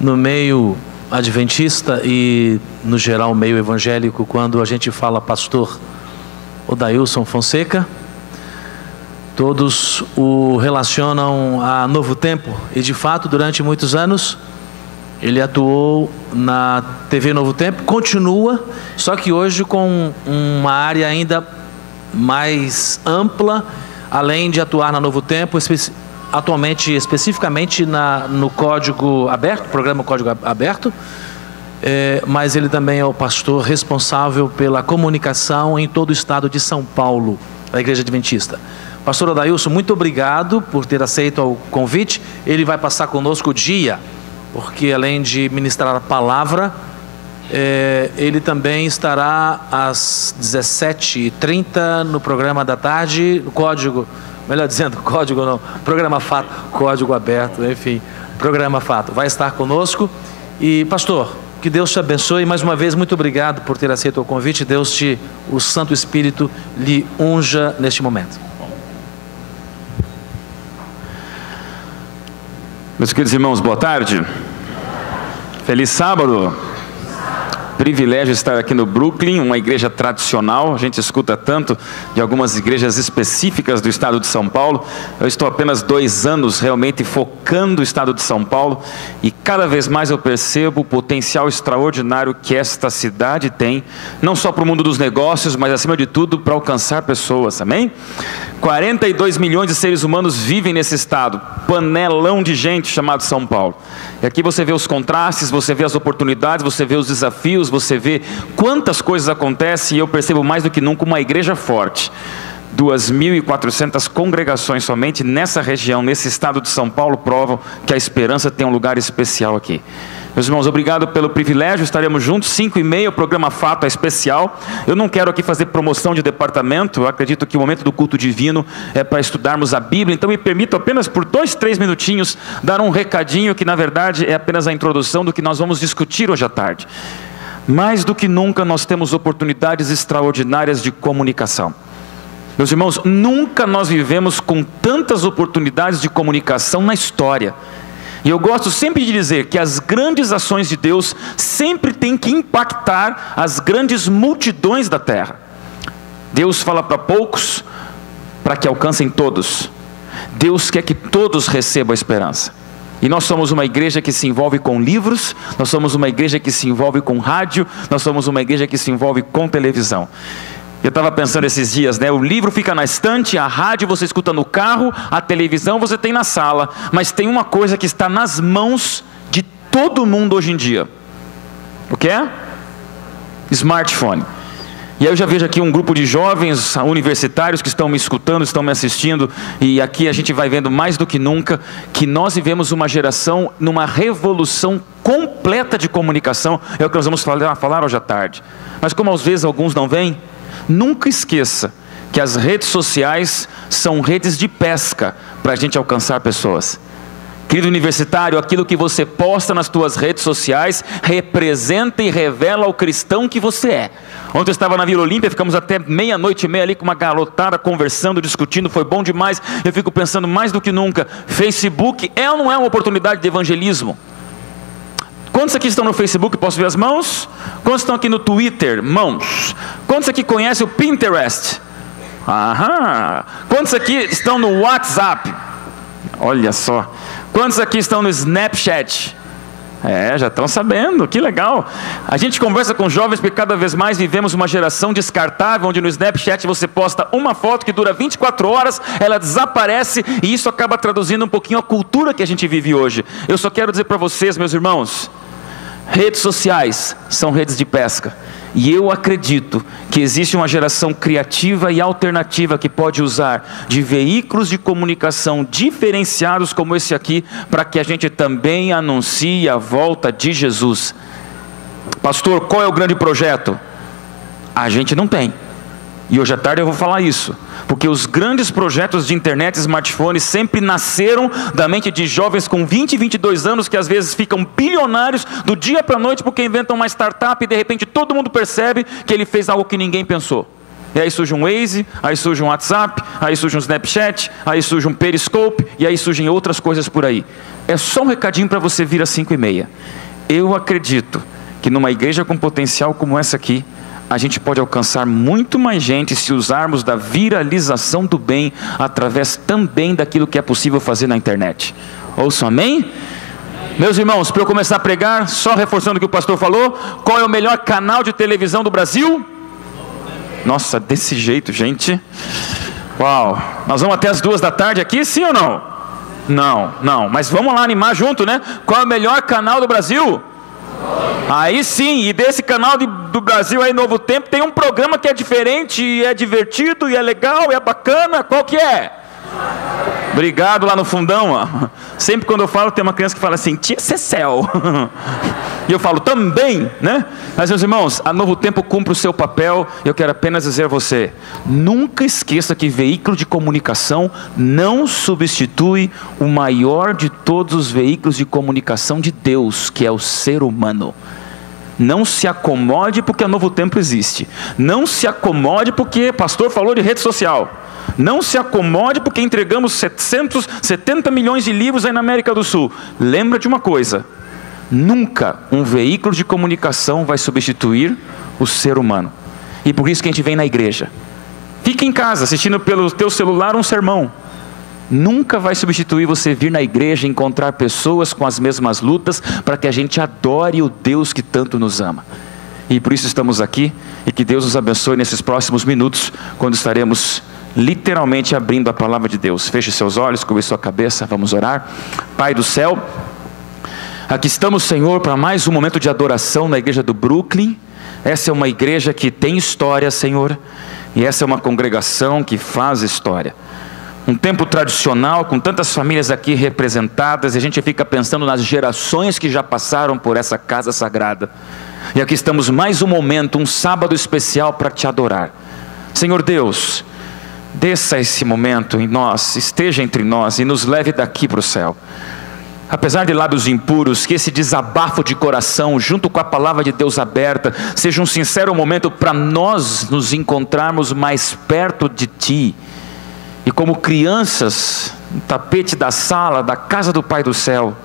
no meio adventista e, no geral, meio evangélico, quando a gente fala pastor Odailson Fonseca, todos o relacionam a Novo Tempo. E, de fato, durante muitos anos, ele atuou na TV Novo Tempo, continua, só que hoje com uma área ainda mais ampla, além de atuar na Novo Tempo, atualmente, especificamente no Código Aberto, programa Código Aberto, mas ele também é o pastor responsável pela comunicação em todo o estado de São Paulo, da Igreja Adventista. Pastor Odailson, muito obrigado por ter aceito o convite. Ele vai passar conosco o dia, porque além de ministrar a palavra, ele também estará às 17h30 no programa da tarde, no Código, melhor dizendo, Código não, Programa Fato, Código Aberto, enfim, Programa Fato, vai estar conosco. E pastor, que Deus te abençoe, mais uma vez, muito obrigado por ter aceito o convite. O Santo Espírito lhe unja neste momento. Meus queridos irmãos, boa tarde. Feliz sábado. Privilégio estar aqui no Brooklyn, uma igreja tradicional. A gente escuta tanto de algumas igrejas específicas do estado de São Paulo. Eu estou apenas 2 anos realmente focando o estado de São Paulo, e cada vez mais eu percebo o potencial extraordinário que esta cidade tem, não só para o mundo dos negócios, mas acima de tudo para alcançar pessoas, amém? 42 milhões de seres humanos vivem nesse estado, panelão de gente chamado São Paulo. E aqui você vê os contrastes, você vê as oportunidades, você vê os desafios, você vê quantas coisas acontecem, e eu percebo mais do que nunca uma igreja forte. 2.400 congregações somente nessa região, nesse estado de São Paulo, provam que a esperança tem um lugar especial aqui. Meus irmãos, obrigado pelo privilégio, estaremos juntos, 5h30, o programa Fato é especial. Eu não quero aqui fazer promoção de departamento, eu acredito que o momento do culto divino é para estudarmos a Bíblia, então me permito apenas por 2-3 minutinhos dar um recadinho que na verdade é apenas a introdução do que nós vamos discutir hoje à tarde. Mais do que nunca nós temos oportunidades extraordinárias de comunicação. Meus irmãos, nunca nós vivemos com tantas oportunidades de comunicação na história. E eu gosto sempre de dizer que as grandes ações de Deus sempre têm que impactar as grandes multidões da terra. Deus fala para poucos, para que alcancem todos. Deus quer que todos recebam a esperança. E nós somos uma igreja que se envolve com livros, nós somos uma igreja que se envolve com rádio, nós somos uma igreja que se envolve com televisão. Eu estava pensando esses dias, né? O livro fica na estante, a rádio você escuta no carro, a televisão você tem na sala, mas tem uma coisa que está nas mãos de todo mundo hoje em dia. O que é? Smartphone. E aí eu já vejo aqui um grupo de jovens universitários que estão me escutando, estão me assistindo, e aqui a gente vai vendo mais do que nunca que nós vivemos uma geração numa revolução completa de comunicação. É o que nós vamos falar hoje à tarde. Mas como às vezes alguns não vêm, nunca esqueça que as redes sociais são redes de pesca para a gente alcançar pessoas. Querido universitário, aquilo que você posta nas suas redes sociais representa e revela o cristão que você é. Ontem eu estava na Vila Olímpia, ficamos até 00:30 ali com uma garotada conversando, discutindo, foi bom demais. Eu fico pensando mais do que nunca, Facebook é ou não é uma oportunidade de evangelismo? Quantos aqui estão no Facebook? Posso ver as mãos? Quantos estão aqui no Twitter? Mãos. Quantos aqui conhecem o Pinterest? Aham. Quantos aqui estão no WhatsApp? Olha só. Quantos aqui estão no Snapchat? Já estão sabendo, que legal. A gente conversa com jovens porque cada vez mais vivemos uma geração descartável, onde no Snapchat você posta uma foto que dura 24 horas, ela desaparece, e isso acaba traduzindo um pouquinho a cultura que a gente vive hoje. Eu só quero dizer para vocês, meus irmãos, redes sociais são redes de pesca. E eu acredito que existe uma geração criativa e alternativa que pode usar de veículos de comunicação diferenciados como esse aqui, para que a gente também anuncie a volta de Jesus. Pastor, qual é o grande projeto? A gente não tem. E hoje à tarde eu vou falar isso. Porque os grandes projetos de internet e smartphones sempre nasceram da mente de jovens com 20 e 22 anos, que às vezes ficam bilionários do dia para a noite porque inventam uma startup e de repente todo mundo percebe que ele fez algo que ninguém pensou. e aí surge um Waze, aí surge um WhatsApp, aí surge um Snapchat, aí surge um Periscope, e aí surgem outras coisas por aí. É só um recadinho para você vir às 5h30. Eu acredito que numa igreja com potencial como essa aqui, a gente pode alcançar muito mais gente se usarmos da viralização do bem, através também daquilo que é possível fazer na internet. Ouçam, amém? Meus irmãos, para eu começar a pregar, só reforçando o que o pastor falou, qual é o melhor canal de televisão do Brasil? Nossa, desse jeito, gente. Uau, nós vamos até as 2h aqui, sim ou não? Não, mas vamos lá animar junto, né? Qual é o melhor canal do Brasil? Aí sim, e desse canal do Brasil aí, Novo Tempo, tem um programa que é diferente, e é divertido, e é legal, e é bacana. Qual que é? Obrigado lá no fundão, ó. Sempre quando eu falo, tem uma criança que fala assim, tia Cecel. E eu falo, também, né? Mas meus irmãos, a Novo Tempo cumpre o seu papel. Eu quero apenas dizer a você, nunca esqueça que veículo de comunicação não substitui o maior de todos os veículos de comunicação de Deus, que é o ser humano. Não se acomode porque a Novo Tempo existe. Não se acomode porque o pastor falou de rede social. Não se acomode porque entregamos 770 milhões de livros aí na América do Sul. Lembra de uma coisa, nunca um veículo de comunicação vai substituir o ser humano. E por isso que a gente vem na igreja. Fica em casa assistindo pelo teu celular um sermão. Nunca vai substituir você vir na igreja e encontrar pessoas com as mesmas lutas, para que a gente adore o Deus que tanto nos ama. E por isso estamos aqui, e que Deus nos abençoe nesses próximos minutos, quando estaremos literalmente abrindo a palavra de Deus. Feche seus olhos, cubra sua cabeça, vamos orar. Pai do céu, aqui estamos, Senhor, para mais um momento de adoração na igreja do Brooklyn. Essa é uma igreja que tem história, Senhor, e essa é uma congregação que faz história. Um tempo tradicional, com tantas famílias aqui representadas, e a gente fica pensando nas gerações que já passaram por essa casa sagrada. E aqui estamos mais um momento, um sábado especial para te adorar. Senhor Deus, desça esse momento em nós, esteja entre nós e nos leve daqui para o céu. Apesar de lábios impuros, que esse desabafo de coração, junto com a palavra de Deus aberta, seja um sincero momento para nós nos encontrarmos mais perto de Ti. E como crianças, no tapete da sala, da casa do Pai do céu,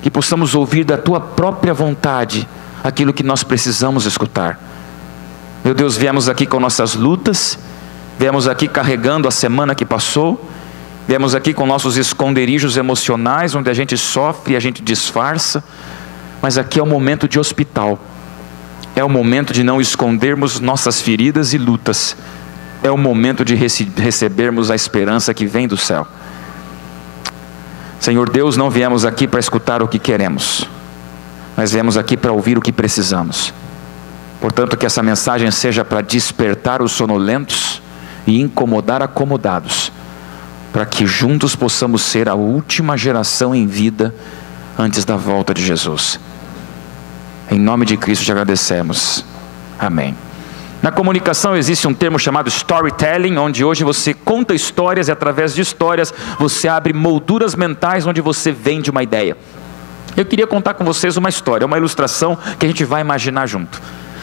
que possamos ouvir da Tua própria vontade, aquilo que nós precisamos escutar. Meu Deus, viemos aqui com nossas lutas, viemos aqui carregando a semana que passou, viemos aqui com nossos esconderijos emocionais, onde a gente sofre e a gente disfarça, mas aqui é o momento de hospital, é o momento de não escondermos nossas feridas e lutas, é o momento de recebermos a esperança que vem do céu. Senhor Deus, não viemos aqui para escutar o que queremos, mas viemos aqui para ouvir o que precisamos. Portanto, que essa mensagem seja para despertar os sonolentos e incomodar acomodados, para que juntos possamos ser a última geração em vida antes da volta de Jesus. Em nome de Cristo te agradecemos. Amém. Na comunicação existe um termo chamado storytelling, onde hoje você conta histórias e através de histórias você abre molduras mentais onde você vende uma ideia. Eu queria contar com vocês uma história, uma ilustração que a gente vai imaginar junto.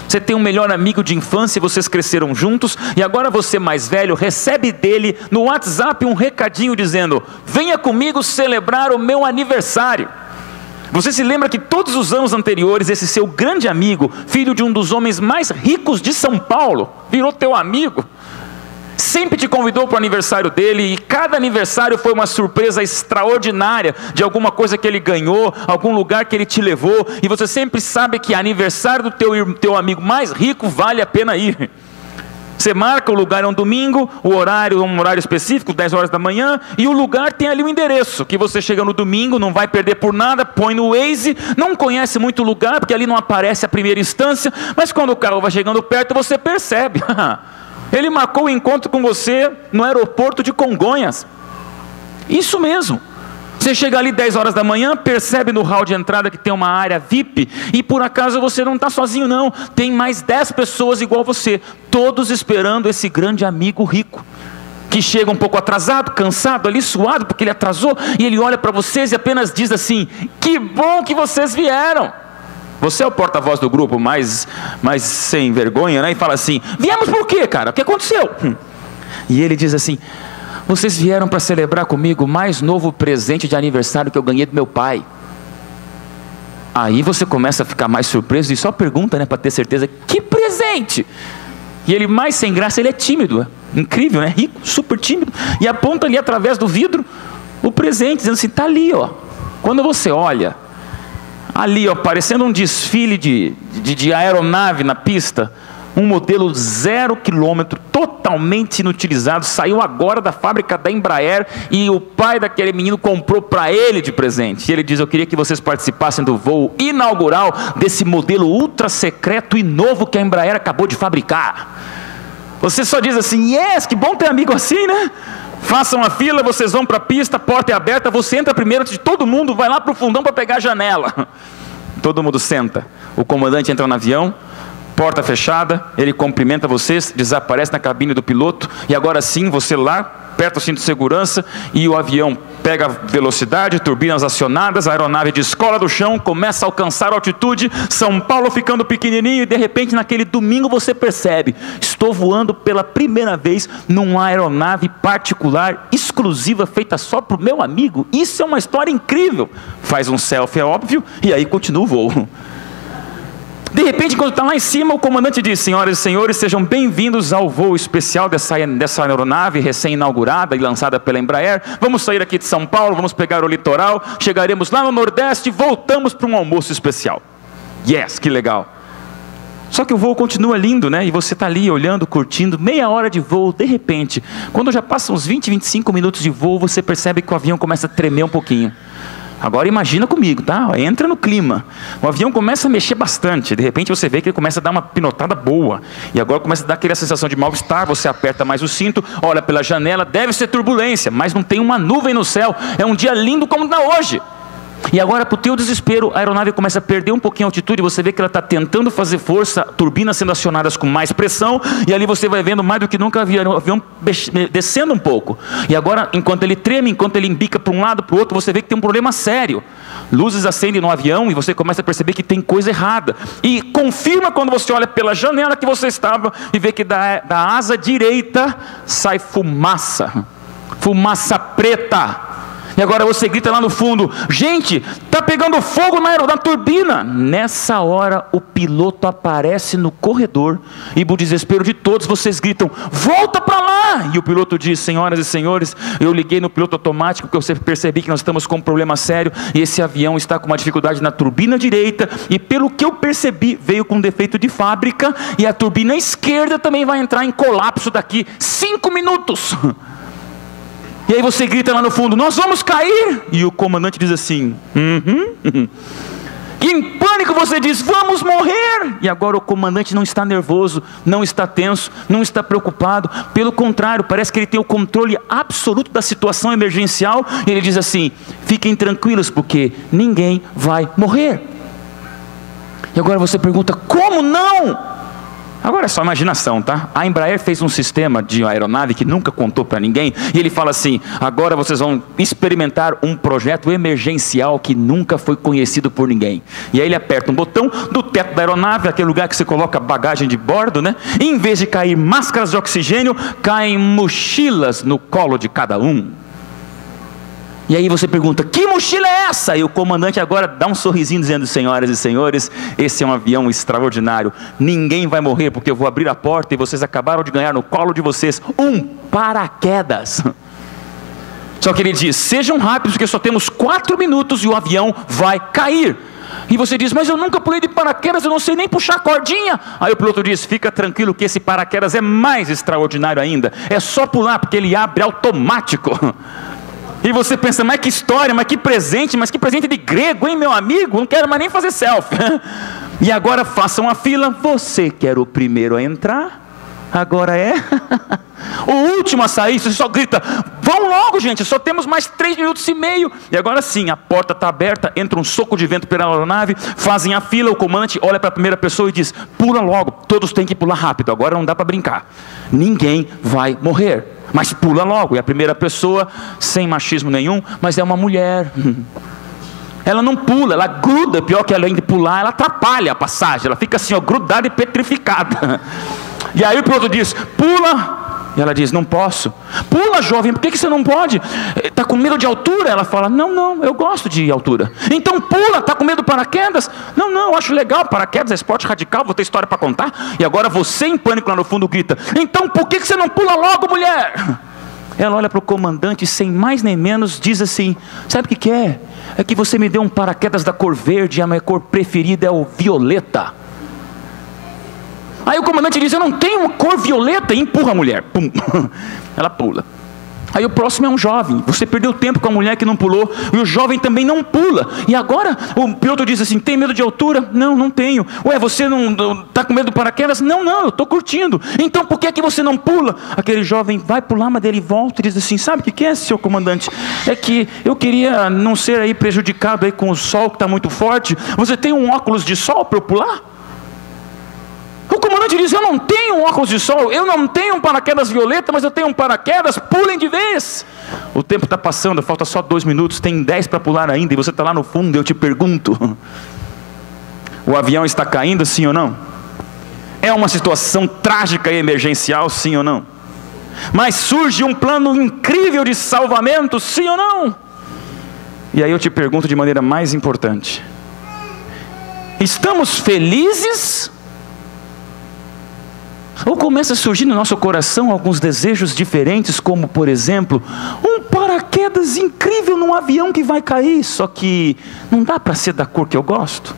Você tem um melhor amigo de infância, vocês cresceram juntos, e agora você mais velho recebe dele no WhatsApp um recadinho dizendo: venha comigo celebrar o meu aniversário. Você se lembra que todos os anos anteriores, esse seu grande amigo, filho de um dos homens mais ricos de São Paulo, virou teu amigo, sempre te convidou para o aniversário dele, e cada aniversário foi uma surpresa extraordinária, de alguma coisa que ele ganhou, algum lugar que ele te levou, e você sempre sabe que aniversário do teu amigo mais rico vale a pena ir. Você marca o lugar, é um domingo, o horário é um horário específico, 10 horas da manhã, e o lugar tem ali o endereço, que você chega no domingo, não vai perder por nada, põe no Waze, não conhece muito o lugar, porque ali não aparece a primeira instância, mas quando o carro vai chegando perto, você percebe, ele marcou o encontro com você no aeroporto de Congonhas. Isso mesmo. Você chega ali 10 horas da manhã, percebe no hall de entrada que tem uma área VIP, e por acaso você não está sozinho não, tem mais 10 pessoas igual você, todos esperando esse grande amigo rico, que chega um pouco atrasado, cansado ali, suado, porque ele atrasou, e ele olha para vocês e apenas diz assim: que bom que vocês vieram. Você é o porta-voz do grupo, mais mas sem vergonha, né? E fala assim: viemos por quê, cara? O que aconteceu? E ele diz assim: vocês vieram para celebrar comigo o mais novo presente de aniversário que eu ganhei do meu pai. Aí você começa a ficar mais surpreso e só pergunta, né, para ter certeza: que presente? E ele, mais sem graça, ele é tímido, incrível, né? Rico, super tímido, e aponta ali através do vidro o presente, dizendo assim: tá ali, ó. Quando você olha, ali, ó, parecendo um desfile de aeronave na pista, um modelo 0 km, totalmente inutilizado, saiu agora da fábrica da Embraer, e o pai daquele menino comprou para ele de presente. E ele diz: eu queria que vocês participassem do voo inaugural desse modelo ultra secreto e novo que a Embraer acabou de fabricar. Você só diz assim: yes, que bom ter amigo assim, né? Façam a fila, vocês vão para a pista, a porta é aberta, você entra primeiro antes de todo mundo, vai lá para o fundão para pegar a janela. Todo mundo senta, o comandante entra no avião, porta fechada, ele cumprimenta vocês, desaparece na cabine do piloto, e agora sim, você lá, aperta o cinto de segurança, e o avião pega velocidade, turbinas acionadas, a aeronave descola do chão, começa a alcançar altitude, São Paulo ficando pequenininho, e de repente naquele domingo você percebe: estou voando pela primeira vez numa aeronave particular, exclusiva, feita só para o meu amigo. Isso é uma história incrível. Faz um selfie, é óbvio, e aí continua o voo. De repente, quando está lá em cima, o comandante diz: senhoras e senhores, sejam bem-vindos ao voo especial dessa aeronave recém-inaugurada e lançada pela Embraer. Vamos sair aqui de São Paulo, vamos pegar o litoral, chegaremos lá no Nordeste e voltamos para um almoço especial. Yes, que legal. Só que o voo continua lindo, né? E você está ali olhando, curtindo, meia hora de voo. De repente, quando já passam uns 20, 25 minutos de voo, você percebe que o avião começa a tremer um pouquinho. Agora imagina comigo, tá? Entra no clima. O avião começa a mexer bastante. De repente você vê que ele começa a dar uma pinotada boa. E agora começa a dar aquela sensação de mal-estar. Você aperta mais o cinto, olha pela janela, deve ser turbulência, mas não tem uma nuvem no céu. É um dia lindo como está hoje. E agora, para o teu desespero, a aeronave começa a perder um pouquinho a altitude. Você vê que ela está tentando fazer força, turbinas sendo acionadas com mais pressão, e ali você vai vendo mais do que nunca o avião descendo um pouco. E agora, enquanto ele treme, enquanto ele embica para um lado, para o outro, você vê que tem um problema sério. Luzes acendem no avião e você começa a perceber que tem coisa errada. E confirma quando você olha pela janela que você estava e vê que da asa direita sai fumaça. Fumaça preta. E agora você grita lá no fundo: gente, está pegando fogo na turbina. Nessa hora o piloto aparece no corredor e, para o desespero de todos, vocês gritam: volta para lá! E o piloto diz: senhoras e senhores, eu liguei no piloto automático porque eu percebi que nós estamos com um problema sério e esse avião está com uma dificuldade na turbina direita, e pelo que eu percebi veio com um defeito de fábrica, e a turbina esquerda também vai entrar em colapso daqui 5 minutos. E aí você grita lá no fundo: nós vamos cair! E o comandante diz assim: E em pânico você diz: vamos morrer! E agora o comandante não está nervoso, não está tenso, não está preocupado. Pelo contrário, parece que ele tem o controle absoluto da situação emergencial. E ele diz assim: fiquem tranquilos, porque ninguém vai morrer. E agora você pergunta: como não? Agora é só imaginação, tá? A Embraer fez um sistema de aeronave que nunca contou para ninguém, e ele fala assim: agora vocês vão experimentar um projeto emergencial que nunca foi conhecido por ninguém. E aí ele aperta um botão do teto da aeronave, aquele lugar que você coloca bagagem de bordo, né? E em vez de cair máscaras de oxigênio, caem mochilas no colo de cada um. E aí você pergunta: que mochila é essa? E o comandante agora dá um sorrisinho dizendo: senhoras e senhores, esse é um avião extraordinário. Ninguém vai morrer porque eu vou abrir a porta e vocês acabaram de ganhar no colo de vocês um paraquedas. Só que ele diz: sejam rápidos porque só temos 4 minutos e o avião vai cair. E você diz: mas eu nunca pulei de paraquedas, eu não sei nem puxar a cordinha. Aí o piloto diz: fica tranquilo que esse paraquedas é mais extraordinário ainda. É só pular porque ele abre automático. E você pensa: mas que história, mas que presente de grego, hein, meu amigo? Não quero mais nem fazer selfie. E agora façam a fila. Você que era o primeiro a entrar, agora é o último a sair. Você só grita: vão logo, gente, só temos mais 3 minutos e meio. E agora sim, a porta está aberta, entra um soco de vento pela aeronave, fazem a fila, o comandante olha para a primeira pessoa e diz: pula logo, todos têm que pular rápido, agora não dá para brincar. Ninguém vai morrer, mas pula logo. E a primeira pessoa, sem machismo nenhum, mas é uma mulher. Ela não pula, ela gruda. Pior que além de pular, ela atrapalha a passagem. Ela fica assim, ó, grudada e petrificada. E aí o piloto diz: pula. E ela diz: não posso. Pula, jovem, por que você não pode? Está com medo de altura? Ela fala: não, eu gosto de altura. Então pula. Está com medo de paraquedas? Não, eu acho legal, paraquedas é esporte radical, vou ter história para contar. E agora você em pânico lá no fundo grita: então por que você não pula logo, mulher? Ela olha para o comandante, sem mais nem menos, diz assim: sabe o que é? É que você me deu um paraquedas da cor verde e a minha cor preferida é o violeta. Aí o comandante diz: eu não tenho uma cor violeta, e empurra a mulher. Pum. Ela pula. Aí o próximo é um jovem. Você perdeu tempo com a mulher que não pulou, e o jovem também não pula. E agora o piloto diz assim: tem medo de altura? Não tenho. Ué, você não está com medo do paraquedas? Não, eu estou curtindo. Então por que é que você não pula? Aquele jovem vai pular, mas ele volta e diz assim: sabe o que é, seu comandante? É que eu queria não ser aí prejudicado aí com o sol que está muito forte. Você tem um óculos de sol para eu pular? O comandante diz: eu não tenho um óculos de sol, eu não tenho um paraquedas violeta, mas eu tenho um paraquedas, pulem de vez. O tempo está passando, falta só 2 minutos, tem 10 para pular ainda, e você está lá no fundo. Eu te pergunto: o avião está caindo, sim ou não? É uma situação trágica e emergencial, sim ou não? Mas surge um plano incrível de salvamento, sim ou não? E aí eu te pergunto de maneira mais importante: estamos felizes? Ou começa a surgir no nosso coração alguns desejos diferentes, como por exemplo, um paraquedas incrível num avião que vai cair, só que não dá para ser da cor que eu gosto.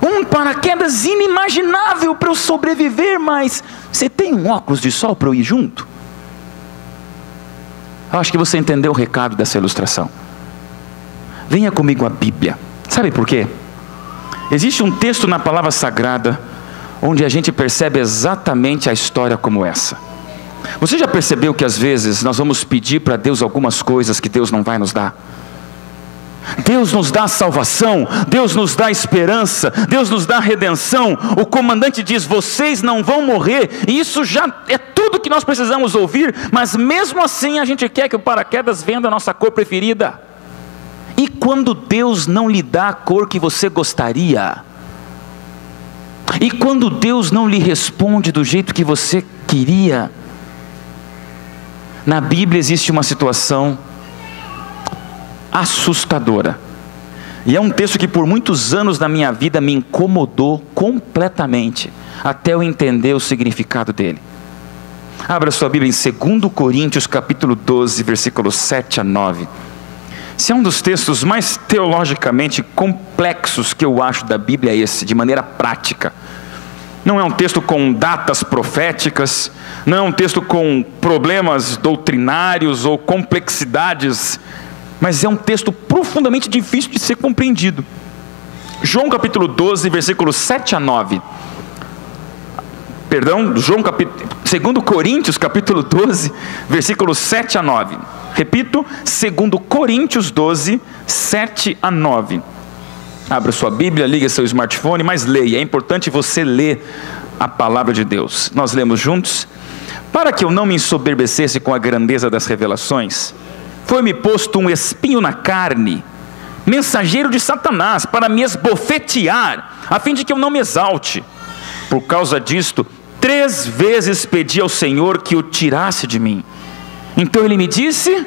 Um paraquedas inimaginável para eu sobreviver, mas você tem um óculos de sol para eu ir junto? Eu acho que você entendeu o recado dessa ilustração. Venha comigo à Bíblia. Sabe por quê? Existe um texto na palavra sagrada onde a gente percebe exatamente a história como essa. Você já percebeu que às vezes nós vamos pedir para Deus algumas coisas que Deus não vai nos dar? Deus nos dá salvação, Deus nos dá esperança, Deus nos dá redenção. O comandante diz: vocês não vão morrer, e isso já é tudo que nós precisamos ouvir, mas mesmo assim a gente quer que o paraquedas venha da nossa cor preferida. E quando Deus não lhe dá a cor que você gostaria? E quando Deus não lhe responde do jeito que você queria? Na Bíblia existe uma situação assustadora. E é um texto que por muitos anos da minha vida me incomodou completamente, até eu entender o significado dele. Abra sua Bíblia em 2 Coríntios capítulo 12, versículos 7 a 9. Esse é um dos textos mais teologicamente complexos que eu acho da Bíblia, esse, de maneira prática. Não é um texto com datas proféticas, não é um texto com problemas doutrinários ou complexidades, mas é um texto profundamente difícil de ser compreendido. João capítulo 12, versículos 7 a 9. Perdão, 2 Coríntios capítulo 12, versículos 7 a 9. Repito, 2 Coríntios 12, 7 a 9. Abra sua Bíblia, liga seu smartphone, mas leia. É importante você ler a palavra de Deus. Nós lemos juntos. Para que eu não me ensoberbecesse com a grandeza das revelações, foi-me posto um espinho na carne, mensageiro de Satanás, para me esbofetear, a fim de que eu não me exalte. Por causa disto, 3 vezes pedi ao Senhor que o tirasse de mim. Então ele me disse: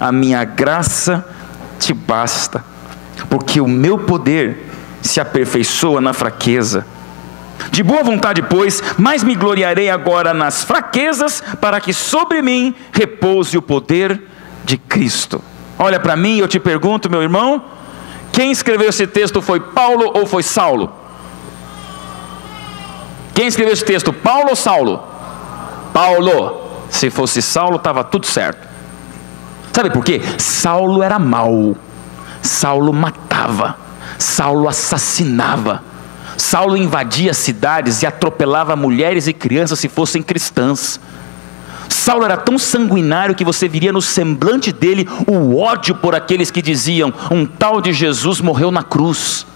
a minha graça te basta, porque o meu poder se aperfeiçoa na fraqueza. De boa vontade, pois, mais me gloriarei agora nas fraquezas, para que sobre mim repouse o poder de Cristo. Olha para mim e eu te pergunto, meu irmão, quem escreveu esse texto foi Paulo ou foi Saulo? Quem escreveu esse texto, Paulo ou Saulo? Paulo. Se fosse Saulo, estava tudo certo. Sabe por quê? Saulo era mau. Saulo matava. Saulo assassinava. Saulo invadia cidades e atropelava mulheres e crianças se fossem cristãs. Saulo era tão sanguinário que você viria no semblante dele o ódio por aqueles que diziam: um tal de Jesus morreu na cruz.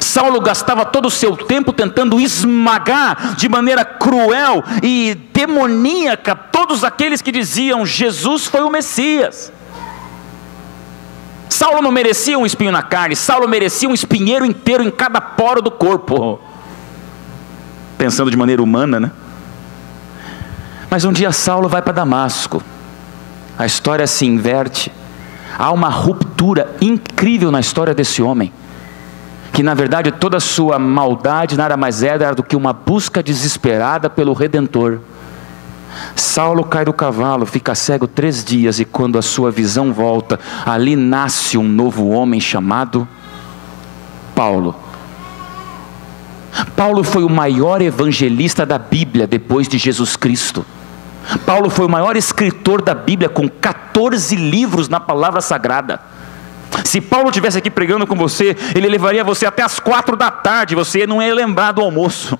Saulo gastava todo o seu tempo tentando esmagar de maneira cruel e demoníaca todos aqueles que diziam: Jesus foi o Messias. Saulo não merecia um espinho na carne, Saulo merecia um espinheiro inteiro em cada poro do corpo. Pensando de maneira humana, né? Mas um dia Saulo vai para Damasco, a história se inverte, há uma ruptura incrível na história desse homem, que na verdade toda a sua maldade nada mais era do que uma busca desesperada pelo Redentor. Saulo cai do cavalo, fica cego 3 dias, e quando a sua visão volta, ali nasce um novo homem chamado Paulo. Paulo foi o maior evangelista da Bíblia depois de Jesus Cristo. Paulo foi o maior escritor da Bíblia, com 14 livros na palavra sagrada. Se Paulo estivesse aqui pregando com você, ele levaria você até as 4 da tarde, você não ia lembrar do almoço.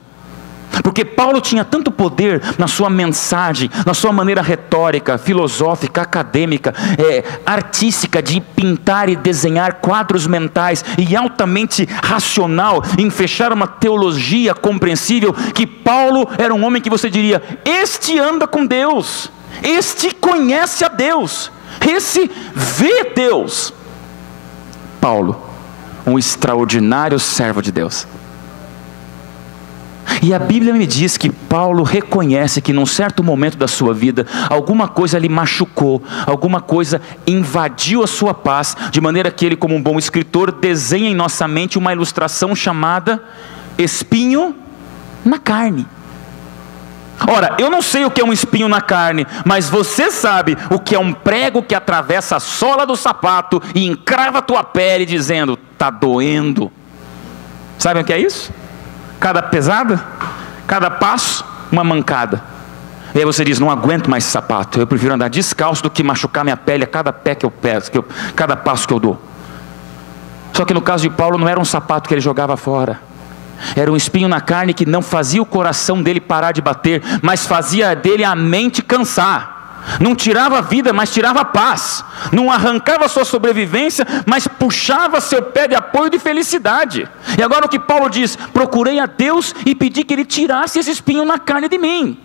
Porque Paulo tinha tanto poder na sua mensagem, na sua maneira retórica, filosófica, acadêmica, artística, de pintar e desenhar quadros mentais, e altamente racional em fechar uma teologia compreensível, que Paulo era um homem que você diria: este anda com Deus, este conhece a Deus, esse vê Deus. Paulo, um extraordinário servo de Deus. E a Bíblia me diz que Paulo reconhece que num certo momento da sua vida, alguma coisa lhe machucou, alguma coisa invadiu a sua paz, de maneira que ele, como um bom escritor, desenha em nossa mente uma ilustração chamada espinho na carne. Ora, eu não sei o que é um espinho na carne, mas você sabe o que é um prego que atravessa a sola do sapato e encrava a tua pele dizendo: está doendo. Sabem o que é isso? Cada pesada, cada passo, uma mancada. E aí você diz: não aguento mais esse sapato, eu prefiro andar descalço do que machucar minha pele a cada pé que eu peço, cada passo que eu dou. Só que no caso de Paulo não era um sapato que ele jogava fora, era um espinho na carne que não fazia o coração dele parar de bater, mas fazia dele a mente cansar. Não tirava a vida, mas tirava a paz. Não arrancava a sua sobrevivência, mas puxava seu pé de apoio de felicidade. E agora o que Paulo diz: procurei a Deus e pedi que Ele tirasse esse espinho na carne de mim.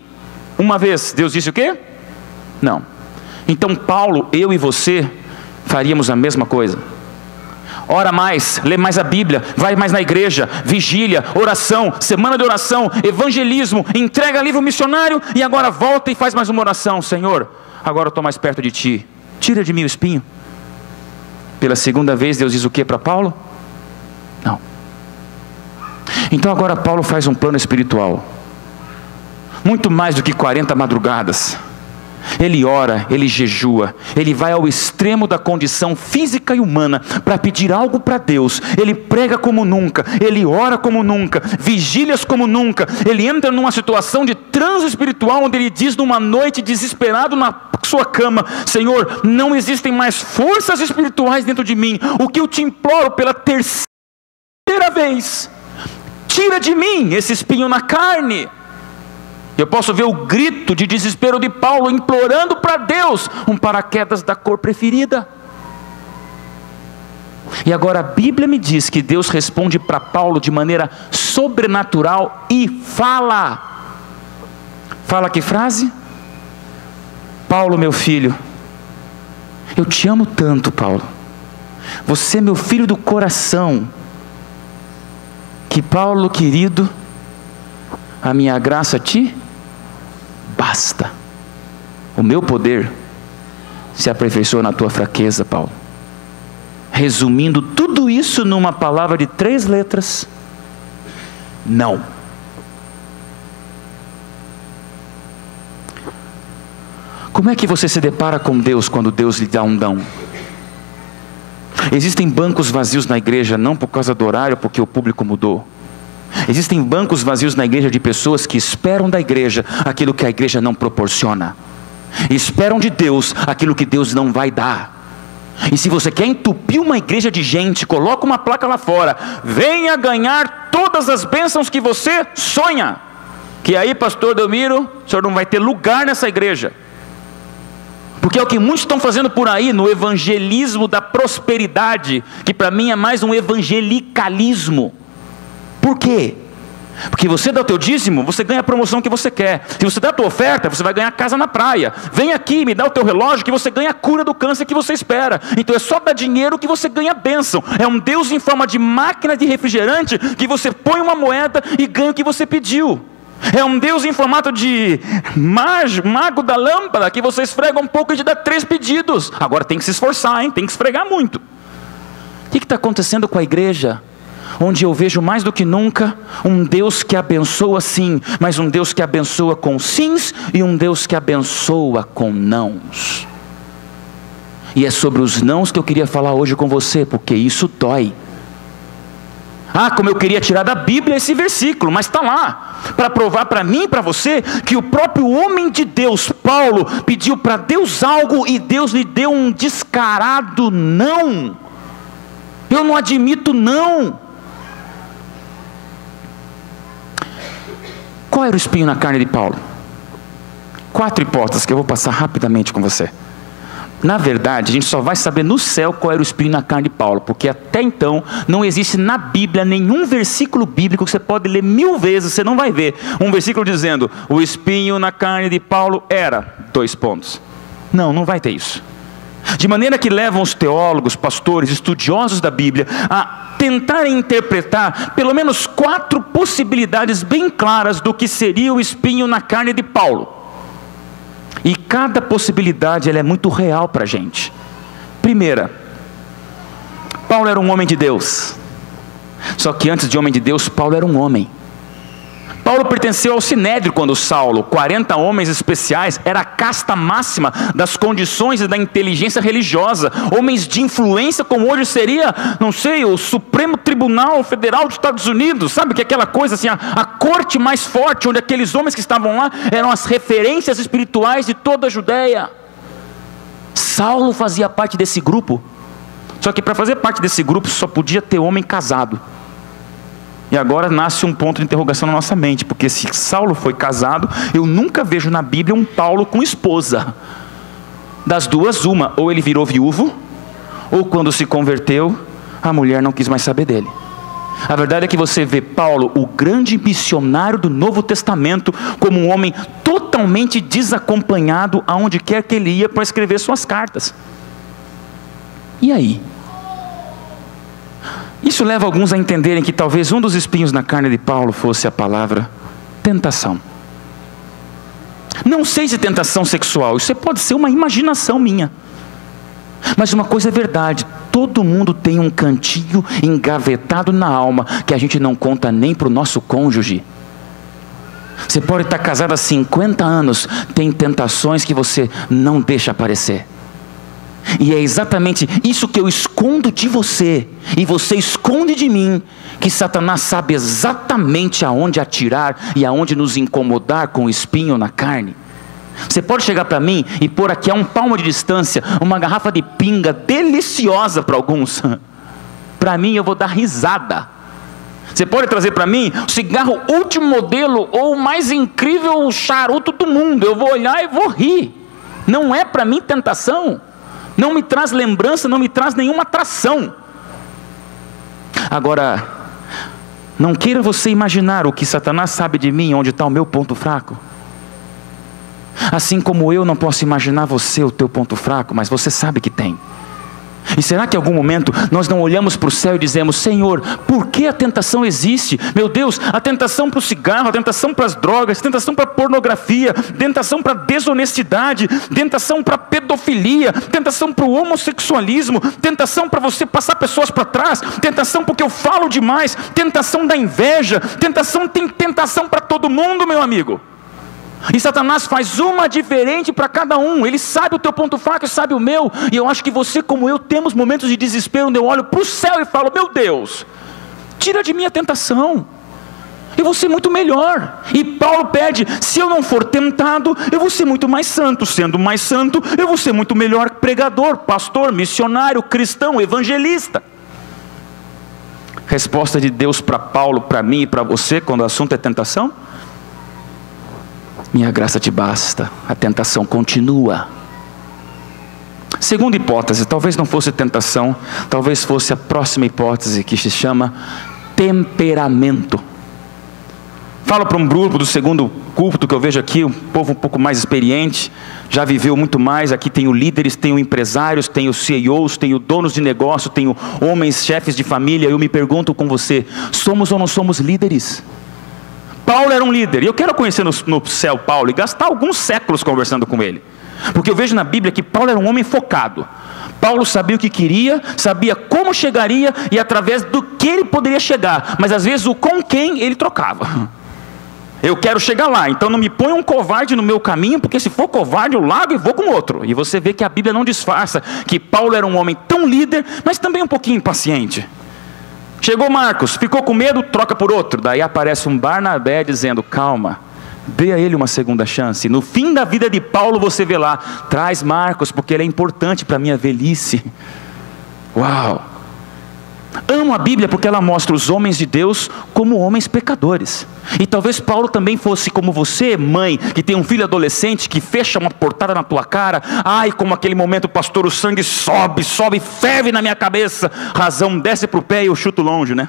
Uma vez, Deus disse o quê? Não. Então Paulo, eu e você faríamos a mesma coisa. Ora mais, lê mais a Bíblia, vai mais na igreja, vigília, oração, semana de oração, evangelismo, entrega livro missionário, e agora volta e faz mais uma oração: Senhor, agora eu estou mais perto de Ti, tira de mim o espinho. Pela segunda vez Deus diz o que para Paulo? Não. Então agora Paulo faz um plano espiritual, muito mais do que 40 madrugadas. Ele ora, ele jejua, ele vai ao extremo da condição física e humana para pedir algo para Deus. Ele prega como nunca, ele ora como nunca, vigílias como nunca. Ele entra numa situação de transe espiritual, onde ele diz numa noite, desesperado na sua cama: Senhor, não existem mais forças espirituais dentro de mim. O que eu te imploro pela 3ª vez: tira de mim esse espinho na carne. Eu posso ver o grito de desespero de Paulo, implorando para Deus um paraquedas da cor preferida. E agora a Bíblia me diz que Deus responde para Paulo de maneira sobrenatural e fala. Fala que frase? Paulo, meu filho, eu te amo tanto, Paulo. Você é meu filho do coração. Que, Paulo querido, a minha graça te basta. O meu poder se aperfeiçoa na tua fraqueza, Paulo. Resumindo tudo isso numa palavra de 3 letras: não. Como é que você se depara com Deus quando Deus lhe dá um não? Existem bancos vazios na igreja, não por causa do horário, porque o público mudou. Existem bancos vazios na igreja de pessoas que esperam da igreja aquilo que a igreja não proporciona. Esperam de Deus aquilo que Deus não vai dar. E se você quer entupir uma igreja de gente, coloca uma placa lá fora: venha ganhar todas as bênçãos que você sonha. Que aí, pastor Delmiro, o senhor não vai ter lugar nessa igreja. Porque é o que muitos estão fazendo por aí, no evangelismo da prosperidade, que para mim é mais um evangelicalismo. Por quê? Porque você dá o teu dízimo, você ganha a promoção que você quer. Se você dá a tua oferta, você vai ganhar casa na praia. Vem aqui, me dá o teu relógio que você ganha a cura do câncer que você espera. Então é só dar dinheiro que você ganha bênção. É um Deus em forma de máquina de refrigerante que você põe uma moeda e ganha o que você pediu. É um Deus em formato de mago da lâmpada que você esfrega um pouco e te dá 3 pedidos. Agora tem que se esforçar, hein? Tem que esfregar muito. O que está acontecendo com a igreja? Onde eu vejo mais do que nunca um Deus que abençoa sim, mas um Deus que abençoa com sims e um Deus que abençoa com nãos. E é sobre os nãos que eu queria falar hoje com você, porque isso dói. Ah, como eu queria tirar da Bíblia esse versículo, mas está lá, para provar para mim e para você, que o próprio homem de Deus, Paulo, pediu para Deus algo e Deus lhe deu um descarado não. Eu não admito não. Qual era o espinho na carne de Paulo? 4 hipóteses que eu vou passar rapidamente com você. Na verdade, a gente só vai saber no céu qual era o espinho na carne de Paulo, porque até então não existe na Bíblia nenhum versículo bíblico que você pode ler 1000 vezes, você não vai ver um versículo dizendo, o espinho na carne de Paulo era, 2 pontos. Não vai ter isso. De maneira que levam os teólogos, pastores, estudiosos da Bíblia a tentarem interpretar pelo menos 4 possibilidades bem claras do que seria o espinho na carne de Paulo. E cada possibilidade ela é muito real para a gente. Primeira, Paulo era um homem de Deus. Só que antes de homem de Deus, Paulo era um homem. Paulo pertenceu ao Sinédrio quando Saulo, 40 homens especiais, era a casta máxima das condições e da inteligência religiosa. Homens de influência como hoje seria, não sei, o Supremo Tribunal Federal dos Estados Unidos. Sabe que é aquela coisa assim, a corte mais forte, onde aqueles homens que estavam lá eram as referências espirituais de toda a Judéia. Saulo fazia parte desse grupo. Só que para fazer parte desse grupo só podia ter homem casado. E agora nasce um ponto de interrogação na nossa mente, porque se Saulo foi casado, eu nunca vejo na Bíblia um Paulo com esposa. Das duas, uma, ou ele virou viúvo, ou quando se converteu, a mulher não quis mais saber dele. A verdade é que você vê Paulo, o grande missionário do Novo Testamento, como um homem totalmente desacompanhado aonde quer que ele ia para escrever suas cartas. E aí? Isso leva alguns a entenderem que talvez um dos espinhos na carne de Paulo fosse a palavra tentação. Não sei se tentação sexual, isso pode ser uma imaginação minha. Mas uma coisa é verdade, todo mundo tem um cantinho engavetado na alma que a gente não conta nem para o nosso cônjuge. Você pode estar casado há 50 anos, tem tentações que você não deixa aparecer. E é exatamente isso que eu escondo de você, e você esconde de mim, que Satanás sabe exatamente aonde atirar e aonde nos incomodar com o espinho na carne. Você pode chegar para mim e pôr aqui a 1 palmo de distância uma garrafa de pinga deliciosa para alguns. Para mim eu vou dar risada. Você pode trazer para mim o cigarro último modelo ou o mais incrível charuto do mundo. Eu vou olhar e vou rir. Não é para mim tentação. Não me traz lembrança, não me traz nenhuma atração. Agora, não queira você imaginar o que Satanás sabe de mim, onde está o meu ponto fraco. Assim como eu não posso imaginar você, o teu ponto fraco, mas você sabe que tem. E será que em algum momento nós não olhamos para o céu e dizemos, Senhor, por que a tentação existe? Meu Deus, a tentação para o cigarro, a tentação para as drogas, a tentação para a pornografia, tentação para a desonestidade, tentação para a pedofilia, tentação para o homossexualismo, tentação para você passar pessoas para trás, tentação porque eu falo demais, tentação da inveja, tem tentação para todo mundo, meu amigo. E Satanás faz uma diferente para cada um. Ele sabe o teu ponto fraco e sabe o meu. E eu acho que você como eu temos momentos de desespero, onde eu olho para o céu e falo, meu Deus, tira de mim a tentação, eu vou ser muito melhor. E Paulo pede, se eu não for tentado, eu vou ser muito mais santo. Sendo mais santo, eu vou ser muito melhor pregador, pastor, missionário, cristão, evangelista. Resposta de Deus para Paulo, para mim e para você, quando o assunto é tentação: minha graça te basta, a tentação continua. Segunda hipótese, talvez não fosse tentação, talvez fosse a próxima hipótese, que se chama temperamento. Falo para um grupo do segundo culto que eu vejo aqui, um povo um pouco mais experiente, já viveu muito mais. Aqui tenho líderes, tenho empresários, tenho CEOs, tenho donos de negócio, tenho homens, chefes de família. Eu me pergunto com você, somos ou não somos líderes? Paulo era um líder, e eu quero conhecer no céu Paulo e gastar alguns séculos conversando com ele. Porque eu vejo na Bíblia que Paulo era um homem focado. Paulo sabia o que queria, sabia como chegaria e através do que ele poderia chegar. Mas às vezes o com quem ele trocava. Eu quero chegar lá, então não me põe um covarde no meu caminho, porque se for covarde eu largo e vou com outro. E você vê que a Bíblia não disfarça que Paulo era um homem tão líder, mas também um pouquinho impaciente. Chegou Marcos, ficou com medo, troca por outro. Daí aparece um Barnabé dizendo, calma, dê a ele uma segunda chance. No fim da vida de Paulo você vê lá, traz Marcos, porque ele é importante para a minha velhice. Uau! Amo a Bíblia porque ela mostra os homens de Deus como homens pecadores. E talvez Paulo também fosse como você, mãe, que tem um filho adolescente que fecha uma portada na tua cara. Ai, como aquele momento, pastor, o sangue sobe, ferve na minha cabeça. Razão desce para o pé e eu chuto longe, né?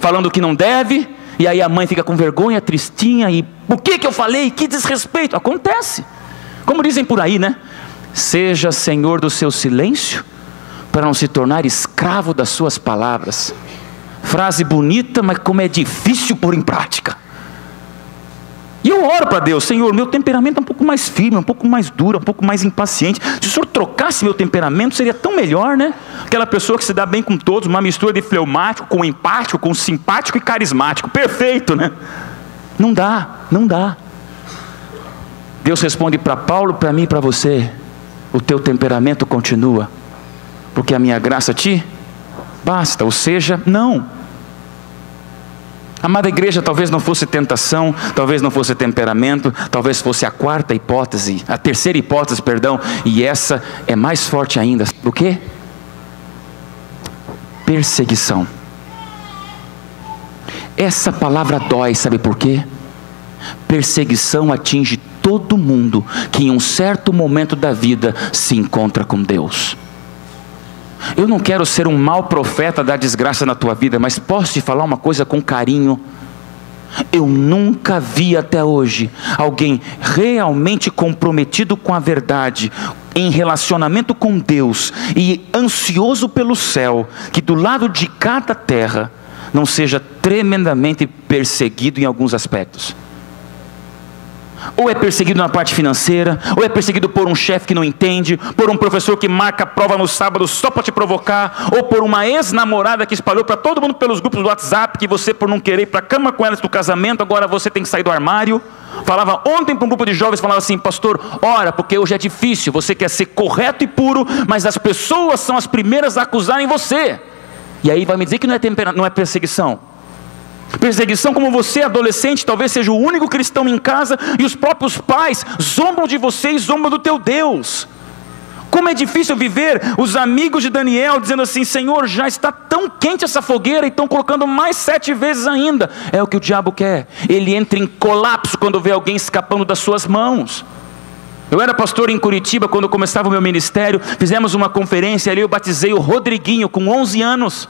Falando que não deve, e aí a mãe fica com vergonha, tristinha, e o que eu falei? Que desrespeito. Acontece. Como dizem por aí, né? Seja senhor do seu silêncio, para não se tornar escravo das suas palavras. Frase bonita, mas como é difícil pôr em prática. E eu oro para Deus, Senhor, meu temperamento é um pouco mais firme, um pouco mais duro, um pouco mais impaciente. Se o Senhor trocasse meu temperamento, seria tão melhor, né? Aquela pessoa que se dá bem com todos, uma mistura de fleumático, com empático, com simpático e carismático. Perfeito, né? Não dá, não dá. Deus responde para Paulo, para mim e para você, o teu temperamento continua, porque a minha graça te basta, ou seja, não. Amada igreja, talvez não fosse tentação, talvez não fosse temperamento, talvez fosse a terceira hipótese, perdão, e essa é mais forte ainda. O quê? Perseguição. Essa palavra dói, sabe por quê? Perseguição atinge todo mundo que em um certo momento da vida se encontra com Deus. Eu não quero ser um mau profeta da desgraça na tua vida, mas posso te falar uma coisa com carinho? Eu nunca vi até hoje alguém realmente comprometido com a verdade, em relacionamento com Deus e ansioso pelo céu, que do lado de cada terra não seja tremendamente perseguido em alguns aspectos. Ou é perseguido na parte financeira, ou é perseguido por um chefe que não entende, por um professor que marca a prova no sábado só para te provocar, ou por uma ex-namorada que espalhou para todo mundo pelos grupos do WhatsApp que você, por não querer ir para a cama com ela do casamento, agora você tem que sair do armário. Falava ontem para um grupo de jovens, falava assim, pastor, ora, porque hoje é difícil, você quer ser correto e puro, mas as pessoas são as primeiras a acusarem você. E aí vai me dizer que não é perseguição. Perseguição como você, adolescente, talvez seja o único cristão em casa e os próprios pais zombam de você e zombam do teu Deus. Como é difícil viver os amigos de Daniel dizendo assim, Senhor, já está tão quente essa fogueira e estão colocando mais 7 vezes ainda. É o que o diabo quer. Ele entra em colapso quando vê alguém escapando das suas mãos. Eu era pastor em Curitiba quando começava o meu ministério, fizemos uma conferência ali, eu batizei o Rodriguinho com 11 anos.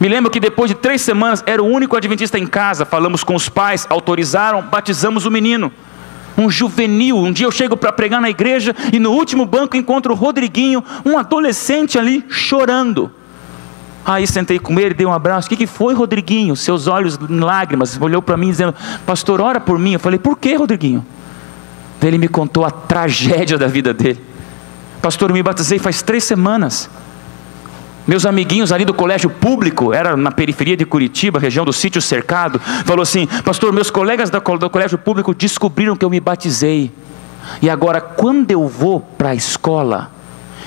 Me lembro que depois de 3 semanas, era o único adventista em casa, falamos com os pais, autorizaram, batizamos o menino. Um juvenil, um dia eu chego para pregar na igreja e no último banco encontro o Rodriguinho, um adolescente ali chorando. Aí sentei com ele, dei um abraço, o que foi, Rodriguinho? Seus olhos em lágrimas, olhou para mim dizendo, pastor, ora por mim. Eu falei, por que, Rodriguinho? Ele me contou a tragédia da vida dele. Pastor, eu me batizei faz 3 semanas. Meus amiguinhos ali do colégio público, era na periferia de Curitiba, região do Sítio Cercado, falou assim, pastor, meus colegas do colégio público descobriram que eu me batizei, e agora quando eu vou para a escola,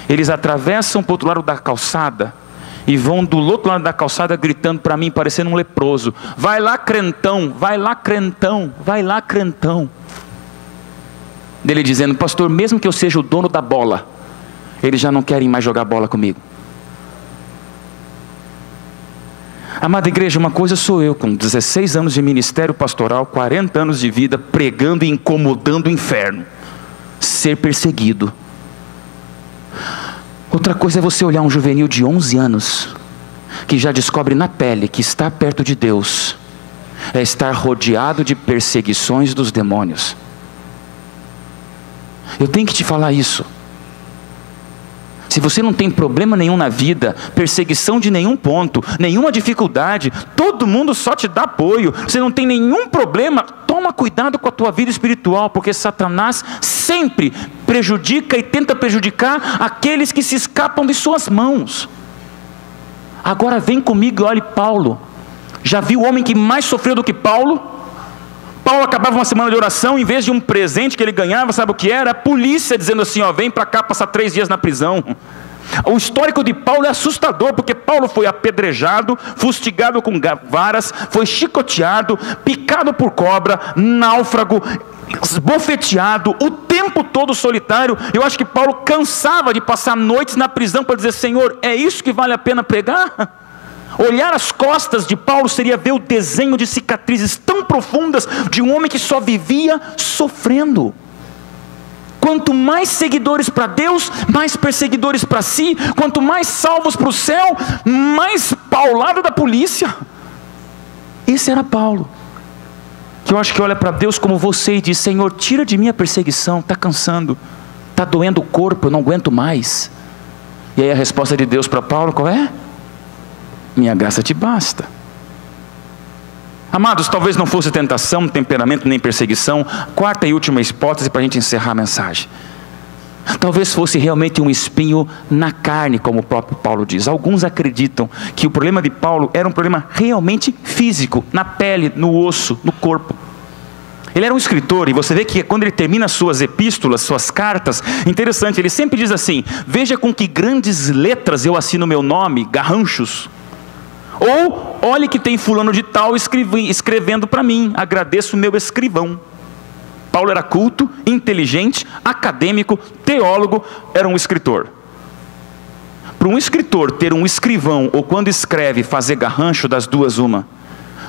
eles atravessam para o outro lado da calçada, e vão do outro lado da calçada gritando para mim, parecendo um leproso, vai lá crentão, vai lá crentão, vai lá crentão. Dele dizendo, pastor, mesmo que eu seja o dono da bola, eles já não querem mais jogar bola comigo. Amada igreja, uma coisa sou eu, com 16 anos de ministério pastoral, 40 anos de vida, pregando e incomodando o inferno, ser perseguido. Outra coisa é você olhar um juvenil de 11 anos, que já descobre na pele que está perto de Deus, é estar rodeado de perseguições dos demônios. Eu tenho que te falar isso. Se você não tem problema nenhum na vida, perseguição de nenhum ponto, nenhuma dificuldade, todo mundo só te dá apoio, você não tem nenhum problema, toma cuidado com a tua vida espiritual, porque Satanás sempre prejudica e tenta prejudicar aqueles que se escapam de suas mãos. Agora vem comigo e olhe Paulo. Já viu o homem que mais sofreu do que Paulo? Paulo acabava uma semana de oração, em vez de um presente que ele ganhava, sabe o que era? A polícia dizendo assim, ó, vem para cá passar 3 dias na prisão. O histórico de Paulo é assustador, porque Paulo foi apedrejado, fustigado com varas, foi chicoteado, picado por cobra, náufrago, esbofeteado, o tempo todo solitário. Eu acho que Paulo cansava de passar noites na prisão para dizer, Senhor, é isso que vale a pena pregar? Olhar as costas de Paulo seria ver o desenho de cicatrizes tão profundas de um homem que só vivia sofrendo. Quanto mais seguidores para Deus, mais perseguidores para si. Quanto mais salvos para o céu, mais paulado da polícia. Esse era Paulo, que eu acho que olha para Deus como você e diz, Senhor, tira de mim a perseguição, está cansando, está doendo o corpo, eu não aguento mais. E aí a resposta de Deus para Paulo qual é? Minha graça te basta. Amados, talvez não fosse tentação, temperamento, nem perseguição. Quarta e última hipótese para a gente encerrar a mensagem. Talvez fosse realmente um espinho na carne, como o próprio Paulo diz. Alguns acreditam que o problema de Paulo era um problema realmente físico, na pele, no osso, no corpo. Ele era um escritor, e você vê que quando ele termina suas epístolas, suas cartas, interessante, ele sempre diz assim, veja com que grandes letras eu assino meu nome, garranchos. Ou, olhe que tem fulano de tal escrevendo para mim, agradeço o meu escrivão. Paulo era culto, inteligente, acadêmico, teólogo, era um escritor. Para um escritor ter um escrivão, ou quando escreve fazer garrancho, das duas uma,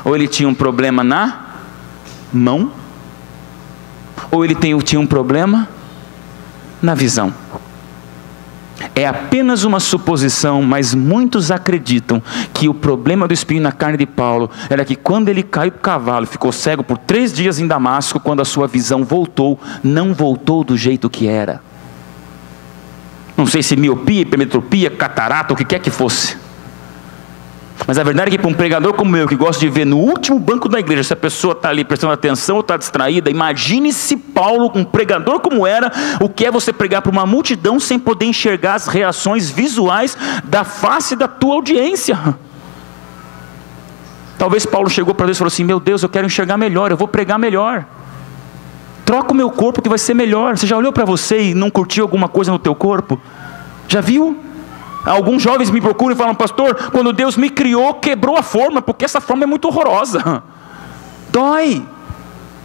ou ele tinha um problema na mão, ou ele tinha um problema na visão. É apenas uma suposição, mas muitos acreditam que o problema do espinho na carne de Paulo era que quando ele caiu do cavalo, ficou cego por 3 dias em Damasco, quando a sua visão voltou, não voltou do jeito que era. Não sei se miopia, hipermetropia, catarata, o que quer que fosse. Mas a verdade é que para um pregador como eu, que gosta de ver no último banco da igreja, se a pessoa está ali prestando atenção ou está distraída, imagine-se Paulo, um pregador como era, o que é você pregar para uma multidão sem poder enxergar as reações visuais da face da tua audiência. Talvez Paulo chegou para Deus e falou assim, meu Deus, eu quero enxergar melhor, eu vou pregar melhor. Troca o meu corpo que vai ser melhor. Você já olhou para você e não curtiu alguma coisa no teu corpo? Já viu? Alguns jovens me procuram e falam, pastor, quando Deus me criou, quebrou a forma, porque essa forma é muito horrorosa. Dói.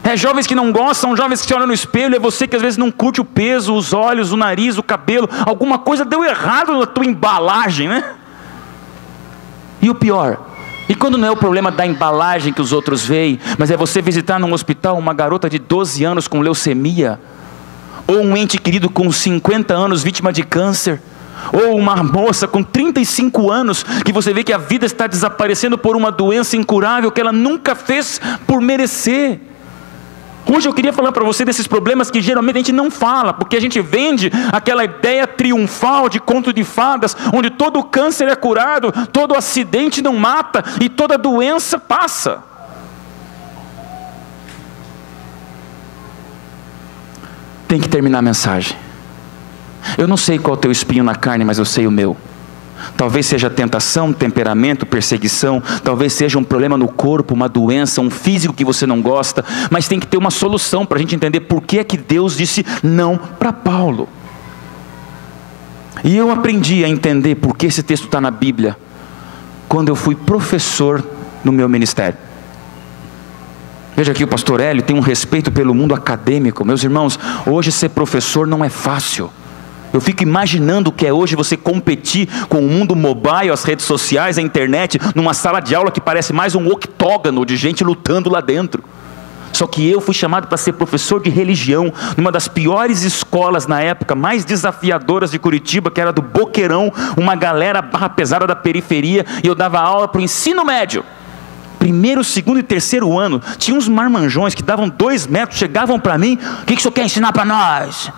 É jovens que não gostam, jovens que se olham no espelho, é você que às vezes não curte o peso, os olhos, o nariz, o cabelo, alguma coisa deu errado na tua embalagem, né? E o pior, e quando não é o problema da embalagem que os outros veem, mas é você visitar num hospital uma garota de 12 anos com leucemia, ou um ente querido com 50 anos vítima de câncer, ou uma moça com 35 anos, que você vê que a vida está desaparecendo por uma doença incurável que ela nunca fez por merecer. Hoje eu queria falar para você desses problemas que geralmente a gente não fala, porque a gente vende aquela ideia triunfal de conto de fadas, onde todo câncer é curado, todo acidente não mata e toda doença passa. Tem que terminar a mensagem. Eu não sei qual é o teu espinho na carne, mas eu sei o meu. Talvez seja tentação, temperamento, perseguição, talvez seja um problema no corpo, uma doença, um físico que você não gosta, mas tem que ter uma solução para a gente entender por que é que Deus disse não para Paulo. E eu aprendi a entender por que esse texto está na Bíblia, quando eu fui professor no meu ministério. Veja aqui, o pastor Hélio tem um respeito pelo mundo acadêmico. Meus irmãos, hoje ser professor não é fácil. Eu fico imaginando o que é hoje você competir com o mundo mobile, as redes sociais, a internet, numa sala de aula que parece mais um octógono de gente lutando lá dentro. Só que eu fui chamado para ser professor de religião, numa das piores escolas na época, mais desafiadoras de Curitiba, que era do Boqueirão, uma galera barra pesada da periferia, e eu dava aula para o ensino médio. primeiro, segundo e terceiro ano, tinha uns marmanjões que davam 2 metros, chegavam para mim: o que o senhor quer ensinar para nós?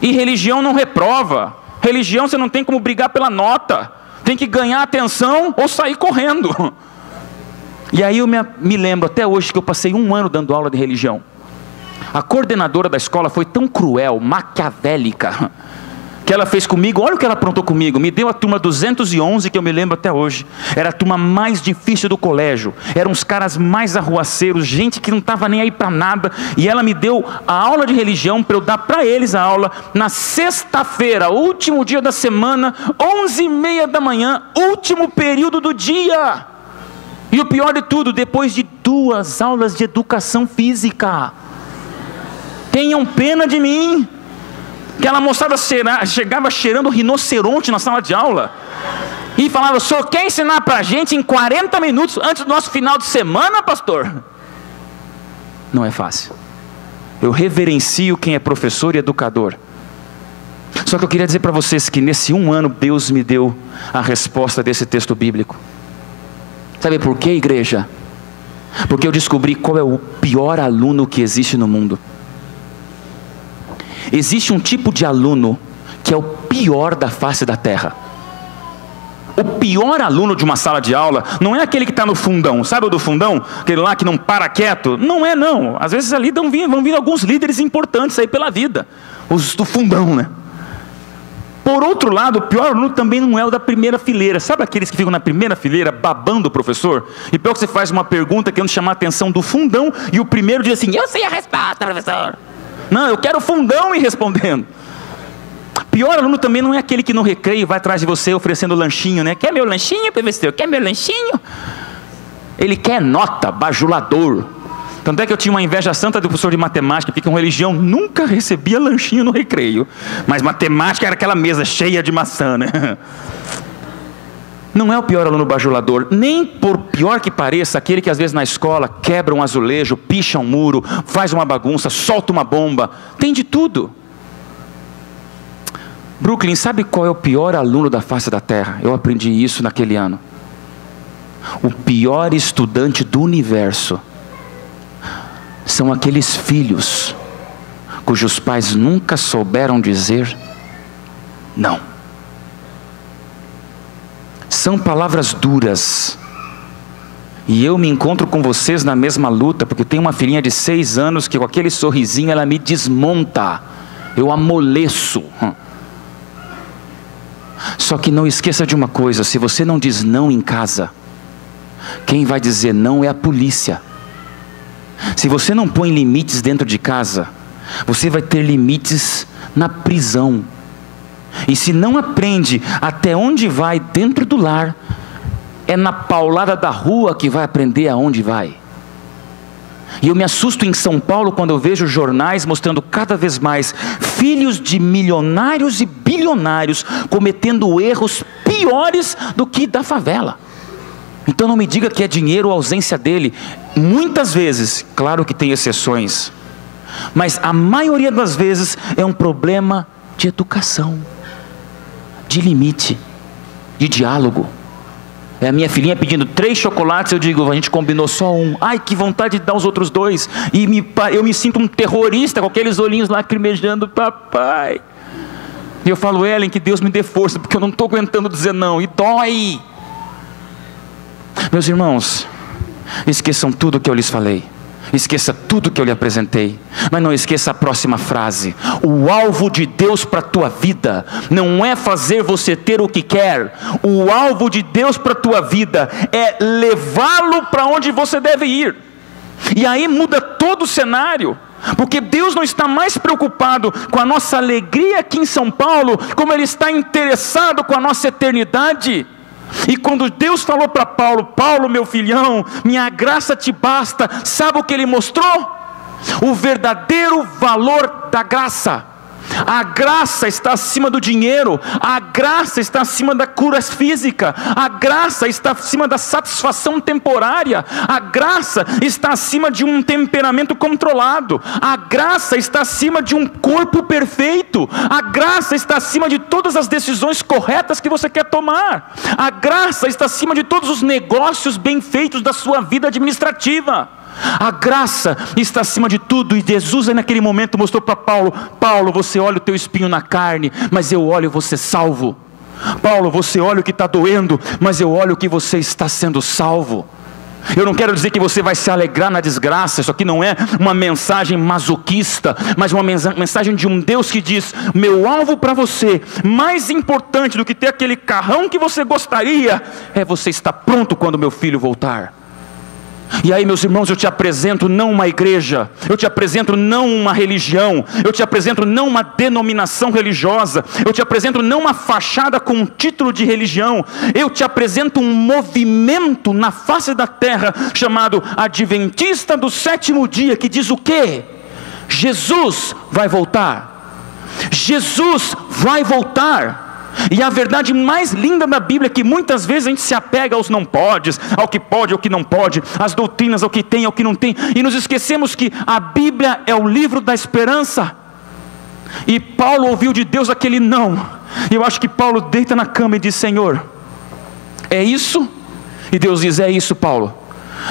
E religião não reprova. Religião você não tem como brigar pela nota. Tem que ganhar atenção ou sair correndo. E aí eu me lembro até hoje que eu passei 1 ano dando aula de religião. A coordenadora da escola foi tão cruel, maquiavélica, que ela fez comigo, olha o que ela aprontou comigo. Me deu a turma 211, que eu me lembro até hoje. Era a turma mais difícil do colégio. Eram os caras mais arruaceiros, gente que não estava nem aí para nada. E ela me deu a aula de religião para eu dar para eles a aula na sexta-feira, último dia da semana, 11h30 da manhã, último período do dia. E o pior de tudo, depois de 2 aulas de educação física. Tenham pena de mim. Aquela moçada chegava cheirando rinoceronte na sala de aula e falava: o senhor quer ensinar para a gente em 40 minutos antes do nosso final de semana, pastor? Não é fácil. Eu reverencio quem é professor e educador. Só que eu queria dizer para vocês que nesse 1 ano Deus me deu a resposta desse texto bíblico. Sabe por quê, igreja? Porque eu descobri qual é o pior aluno que existe no mundo. Existe um tipo de aluno que é o pior da face da terra. O pior aluno de uma sala de aula não é aquele que está no fundão. Sabe o do fundão? Aquele lá que não para quieto? Não é não. Às vezes ali vão vir alguns líderes importantes aí pela vida. Os do fundão, né? Por outro lado, o pior aluno também não é o da primeira fileira. Sabe aqueles que ficam na primeira fileira babando o professor? E pior que você faz uma pergunta querendo chamar a atenção do fundão e o primeiro diz assim: eu sei a resposta, professor. Não, eu quero o fundão ir respondendo. Pior aluno também não é aquele que no recreio vai atrás de você oferecendo lanchinho, né? Quer meu lanchinho, professor? Quer meu lanchinho? Ele quer nota, bajulador. Tanto é que eu tinha uma inveja santa do professor de matemática, porque com religião nunca recebia lanchinho no recreio. Mas matemática era aquela mesa cheia de maçã, né? Não é o pior aluno bajulador, nem por pior que pareça, aquele que às vezes na escola quebra um azulejo, picha um muro, faz uma bagunça, solta uma bomba, tem de tudo. Brooklyn, sabe qual é o pior aluno da face da terra? Eu aprendi isso naquele ano. O pior estudante do universo são aqueles filhos cujos pais nunca souberam dizer não. São palavras duras. E eu me encontro com vocês na mesma luta, porque tem uma filhinha de 6 anos que com aquele sorrisinho ela me desmonta. Eu amoleço. Só que não esqueça de uma coisa: se você não diz não em casa, quem vai dizer não é a polícia. Se você não põe limites dentro de casa, você vai ter limites na prisão. E se não aprende até onde vai dentro do lar, é na paulada da rua que vai aprender aonde vai. E eu me assusto em São Paulo quando eu vejo jornais mostrando cada vez mais filhos de milionários e bilionários cometendo erros piores do que da favela. Então não me diga que é dinheiro ou ausência dele. Muitas vezes, claro que tem exceções, mas a maioria das vezes é um problema de educação, de limite, de diálogo. É a minha filhinha pedindo 3 chocolates, eu digo: a gente combinou só 1. Ai, que vontade de dar os outros 2. E eu me sinto um terrorista com aqueles olhinhos lacrimejando: papai. E eu falo: Ellen, que Deus me dê força, porque eu não estou aguentando dizer não, e dói. Meus irmãos, esqueçam tudo o que eu lhes falei. Esqueça tudo que eu lhe apresentei, mas não esqueça a próxima frase: o alvo de Deus para a tua vida não é fazer você ter o que quer. O alvo de Deus para a tua vida é levá-lo para onde você deve ir. E aí muda todo o cenário, porque Deus não está mais preocupado com a nossa alegria aqui em São Paulo, como Ele está interessado com a nossa eternidade. E quando Deus falou para Paulo: Paulo, meu filhão, minha graça te basta, sabe o que Ele mostrou? O verdadeiro valor da graça. A graça está acima do dinheiro, a graça está acima da cura física, a graça está acima da satisfação temporária, a graça está acima de um temperamento controlado, a graça está acima de um corpo perfeito, a graça está acima de todas as decisões corretas que você quer tomar, a graça está acima de todos os negócios bem feitos da sua vida administrativa. A graça está acima de tudo. E Jesus aí naquele momento mostrou para Paulo: Paulo, você olha o teu espinho na carne, mas eu olho você salvo. Paulo, você olha o que está doendo, mas eu olho que você está sendo salvo. Eu não quero dizer que você vai se alegrar na desgraça. Isso aqui não é uma mensagem masoquista, mas uma mensagem de um Deus que diz: meu alvo para você, mais importante do que ter aquele carrão que você gostaria, é você estar pronto quando meu filho voltar. E aí, meus irmãos, eu te apresento não uma igreja, eu te apresento não uma religião, eu te apresento não uma denominação religiosa, eu te apresento não uma fachada com um título de religião, eu te apresento um movimento na face da terra chamado Adventista do Sétimo Dia, que diz o quê? Jesus vai voltar. Jesus vai voltar. E a verdade mais linda da Bíblia é que muitas vezes a gente se apega aos não podes, ao que pode, ao que não pode, às doutrinas, ao que tem, ao que não tem, e nos esquecemos que a Bíblia é o livro da esperança. E Paulo ouviu de Deus aquele não, e eu acho que Paulo deita na cama e diz: Senhor, é isso? E Deus diz: é isso, Paulo,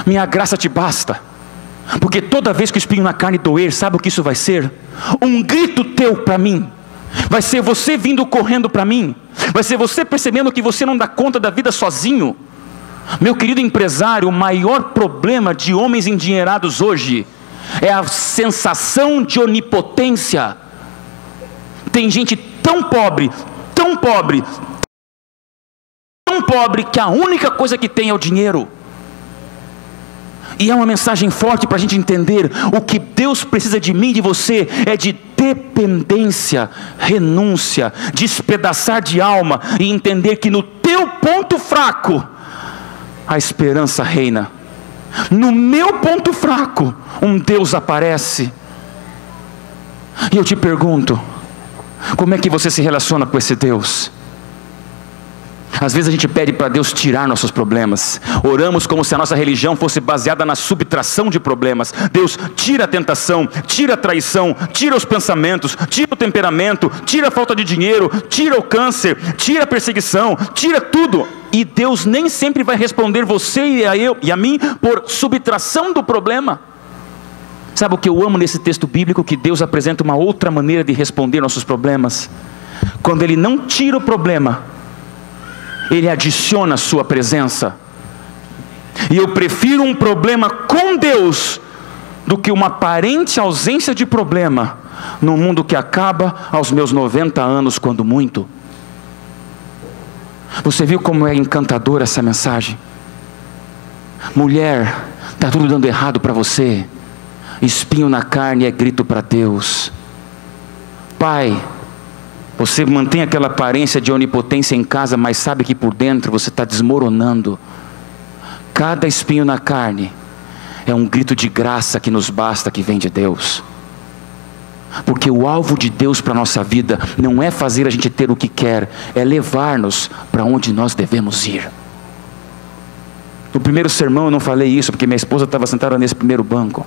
minha graça te basta. Porque toda vez que o espinho na carne doer, sabe o que isso vai ser? Um grito teu para mim. Vai ser você vindo correndo para mim, vai ser você percebendo que você não dá conta da vida sozinho. Meu querido empresário, o maior problema de homens endinheirados hoje é a sensação de onipotência. Tem gente tão pobre, tão pobre, tão pobre, que a única coisa que tem é o dinheiro. E é uma mensagem forte para a gente entender: o que Deus precisa de mim e de você é de dependência, renúncia, despedaçar de alma e entender que no teu ponto fraco a esperança reina. No meu ponto fraco um Deus aparece. E eu te pergunto: como é que você se relaciona com esse Deus? Às vezes a gente pede para Deus tirar nossos problemas, oramos como se a nossa religião fosse baseada na subtração de problemas. Deus, tira a tentação, tira a traição, tira os pensamentos, tira o temperamento, tira a falta de dinheiro, tira o câncer, tira a perseguição, tira tudo. E Deus nem sempre vai responder você e a mim por subtração do problema. Sabe o que eu amo nesse texto bíblico? Que Deus apresenta uma outra maneira de responder nossos problemas. Quando Ele não tira o problema, Ele adiciona a sua presença. E eu prefiro um problema com Deus do que uma aparente ausência de problema num mundo que acaba aos meus 90 anos, quando muito. Você viu como é encantadora essa mensagem? Mulher, está tudo dando errado para você. Espinho na carne é grito para Deus. Pai, você mantém aquela aparência de onipotência em casa, mas sabe que por dentro você está desmoronando. Cada espinho na carne é um grito de graça que nos basta, que vem de Deus. Porque o alvo de Deus para a nossa vida não é fazer a gente ter o que quer, é levar-nos para onde nós devemos ir. No primeiro sermão eu não falei isso, porque minha esposa estava sentada nesse primeiro banco.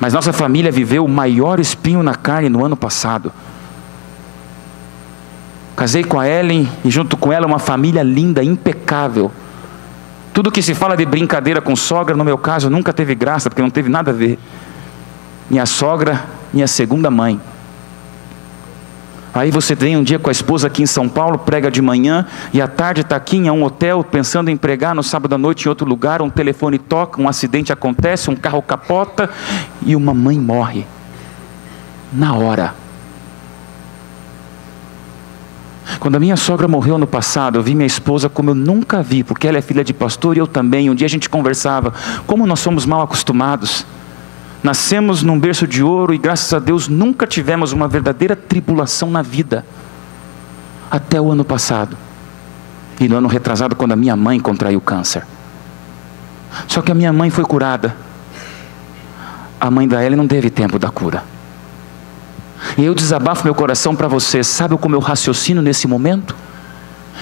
Mas nossa família viveu o maior espinho na carne no ano passado. Casei com a Ellen e junto com ela uma família linda, impecável. Tudo que se fala de brincadeira com sogra, no meu caso, nunca teve graça, porque não teve nada a ver. Minha sogra, minha segunda mãe. Aí você vem um dia com a esposa aqui em São Paulo, prega de manhã, e à tarde está aqui em um hotel, pensando em pregar no sábado à noite em outro lugar, um telefone toca, um acidente acontece, um carro capota, e uma mãe morre. Na hora. Quando a minha sogra morreu no passado, eu vi minha esposa como eu nunca vi, porque ela é filha de pastor e eu também. Um dia a gente conversava, como nós somos mal acostumados. Nascemos num berço de ouro e graças a Deus nunca tivemos uma verdadeira tribulação na vida. Até o ano passado. E no ano retrasado, quando a minha mãe contraiu câncer. Só que a minha mãe foi curada. A mãe da Ellen não teve tempo da cura. E eu desabafo meu coração para você. Sabe como eu raciocino nesse momento?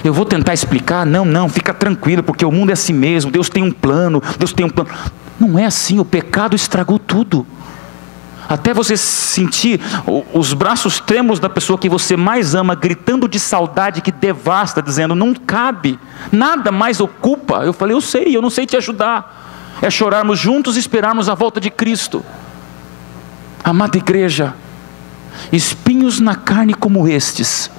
Eu vou tentar explicar, não, fica tranquilo, porque o mundo é assim mesmo, Deus tem um plano. Não é assim, o pecado estragou tudo. Até você sentir os braços trêmulos da pessoa que você mais ama, gritando de saudade que devasta, dizendo, não cabe, nada mais ocupa. Eu falei, eu não sei te ajudar. É chorarmos juntos e esperarmos a volta de Cristo. Amada igreja, espinhos na carne como estes,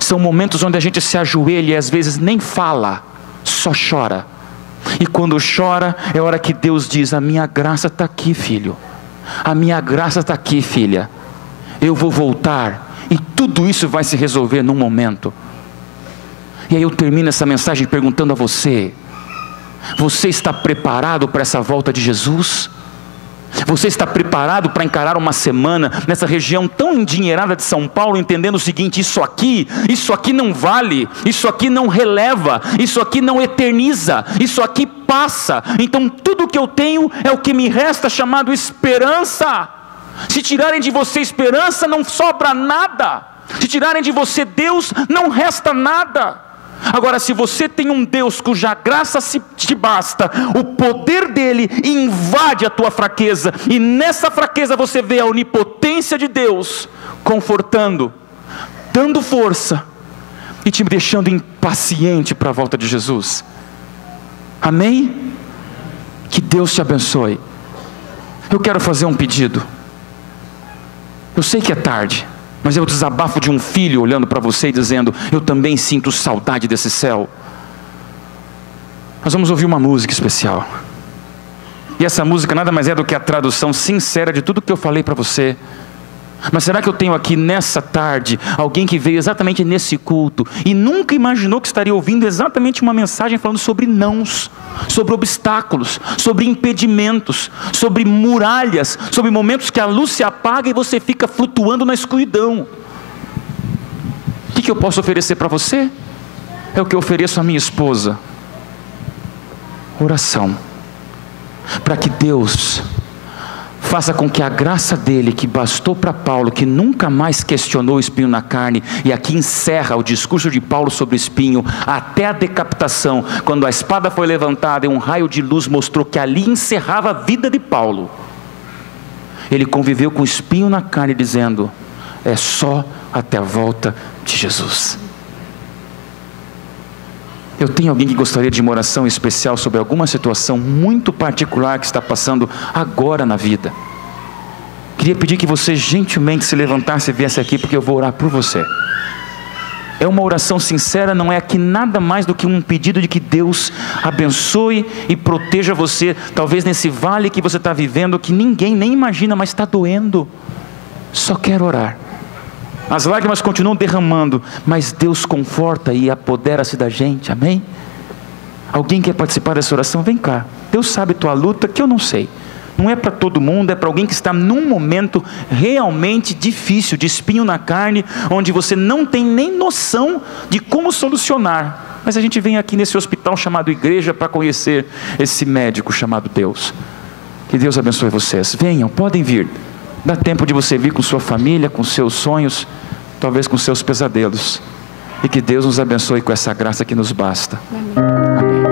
são momentos onde a gente se ajoelha e às vezes nem fala, só chora. E quando chora, é hora que Deus diz, a minha graça está aqui, filho. A minha graça está aqui, filha. Eu vou voltar e tudo isso vai se resolver num momento. E aí eu termino essa mensagem perguntando a você: você está preparado para essa volta de Jesus? Você está preparado para encarar uma semana nessa região tão endinheirada de São Paulo, entendendo o seguinte: isso aqui não vale, isso aqui não releva, isso aqui não eterniza, isso aqui passa, então tudo que eu tenho é o que me resta, chamado esperança. Se tirarem de você esperança, não sobra nada. Se tirarem de você Deus, não resta nada. Agora, se você tem um Deus cuja graça te basta, o poder dele invade a tua fraqueza, e nessa fraqueza você vê a onipotência de Deus confortando, dando força e te deixando impaciente para a volta de Jesus. Amém? Que Deus te abençoe. Eu quero fazer um pedido. Eu sei que é tarde, mas é o desabafo de um filho olhando para você e dizendo: eu também sinto saudade desse céu. Nós vamos ouvir uma música especial. E essa música nada mais é do que a tradução sincera de tudo que eu falei para você. Mas será que eu tenho aqui nessa tarde alguém que veio exatamente nesse culto e nunca imaginou que estaria ouvindo exatamente uma mensagem falando sobre nãos, sobre obstáculos, sobre impedimentos, sobre muralhas, sobre momentos que a luz se apaga e você fica flutuando na escuridão? O que eu posso oferecer para você? É o que eu ofereço à minha esposa: oração, para que Deus faça com que a graça dele, que bastou para Paulo, que nunca mais questionou o espinho na carne, e aqui encerra o discurso de Paulo sobre o espinho, até a decapitação, quando a espada foi levantada e um raio de luz mostrou que ali encerrava a vida de Paulo. Ele conviveu com o espinho na carne, dizendo: é só até a volta de Jesus. Eu tenho alguém que gostaria de uma oração especial sobre alguma situação muito particular que está passando agora na vida. Queria pedir que você gentilmente se levantasse e viesse aqui, porque eu vou orar por você. É uma oração sincera, não é aqui nada mais do que um pedido de que Deus abençoe e proteja você, talvez nesse vale que você está vivendo, que ninguém nem imagina, mas está doendo. Só quero orar. As lágrimas continuam derramando, mas Deus conforta e apodera-se da gente, amém? Alguém quer participar dessa oração? Vem cá. Deus sabe tua luta, que eu não sei. Não é para todo mundo, é para alguém que está num momento realmente difícil, de espinho na carne, onde você não tem nem noção de como solucionar. Mas a gente vem aqui nesse hospital chamado igreja para conhecer esse médico chamado Deus. Que Deus abençoe vocês. Venham, podem vir. Dá tempo de você vir com sua família, com seus sonhos, talvez com seus pesadelos. E que Deus nos abençoe com essa graça que nos basta. Amém.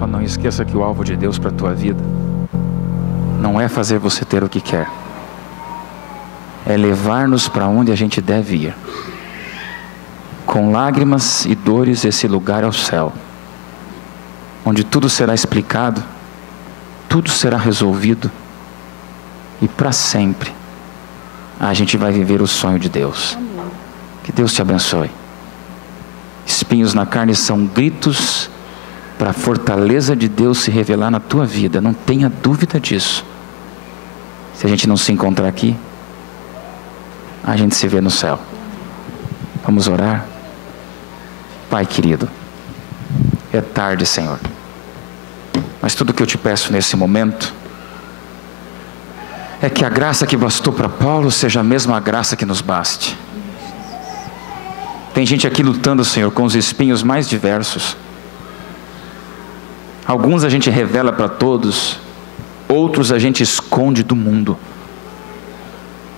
Só não esqueça que o alvo de Deus para a tua vida não é fazer você ter o que quer, é levar-nos para onde a gente deve ir. Com lágrimas e dores, esse lugar é o céu, onde tudo será explicado, tudo será resolvido, e para sempre a gente vai viver o sonho de Deus. Que Deus te abençoe. Espinhos na carne são gritos para a fortaleza de Deus se revelar na tua vida, não tenha dúvida disso. Se a gente não se encontrar aqui, a gente se vê no céu. Vamos orar? Pai querido, é tarde, Senhor, mas tudo que eu te peço nesse momento é que a graça que bastou para Paulo seja a mesma graça que nos baste. Tem gente aqui lutando, Senhor, com os espinhos mais diversos. Alguns a gente revela para todos, outros a gente esconde do mundo.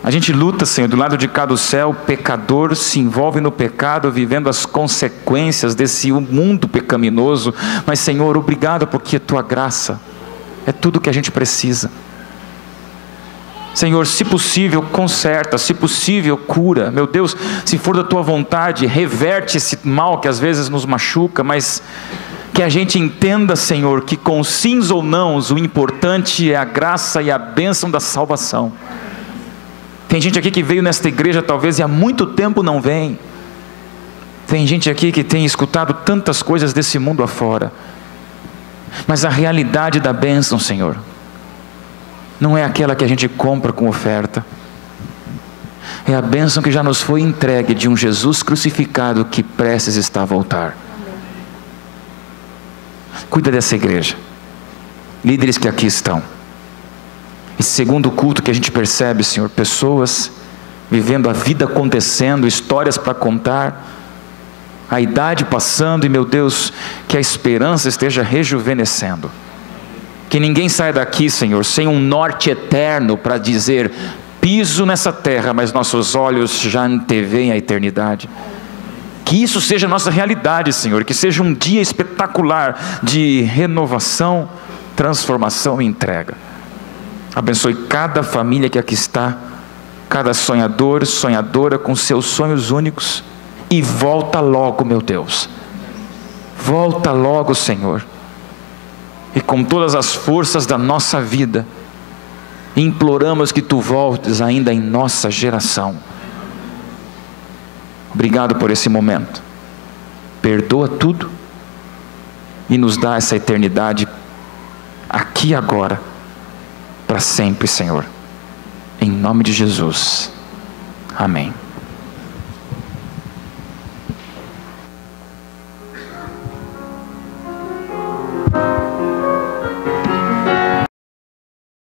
A gente luta, Senhor, do lado de cá do céu, o pecador se envolve no pecado, vivendo as consequências desse mundo pecaminoso. Mas, Senhor, obrigado porque a tua graça é tudo que a gente precisa. Senhor, se possível, conserta, se possível, cura. Meu Deus, se for da tua vontade, reverte esse mal que às vezes nos machuca, mas que a gente entenda, Senhor, que com sims ou nãos, o importante é a graça e a bênção da salvação. Tem gente aqui que veio nesta igreja talvez e há muito tempo não vem. Tem gente aqui que tem escutado tantas coisas desse mundo afora. Mas a realidade da bênção, Senhor, não é aquela que a gente compra com oferta. É a bênção que já nos foi entregue de um Jesus crucificado que prestes está a voltar. Cuida dessa igreja. Líderes que aqui estão. E segundo o culto que a gente percebe, Senhor, pessoas vivendo a vida acontecendo, histórias para contar, a idade passando e, meu Deus, que a esperança esteja rejuvenescendo. Que ninguém saia daqui, Senhor, sem um norte eterno para dizer, piso nessa terra, mas nossos olhos já anteveem a eternidade. Que isso seja a nossa realidade, Senhor, que seja um dia espetacular de renovação, transformação e entrega. Abençoe cada família que aqui está, cada sonhador, sonhadora com seus sonhos únicos, e volta logo, meu Deus. Volta logo, Senhor. E com todas as forças da nossa vida, imploramos que Tu voltes ainda em nossa geração. Obrigado por esse momento. Perdoa tudo e nos dá essa eternidade aqui e agora, para sempre, Senhor. Em nome de Jesus. Amém.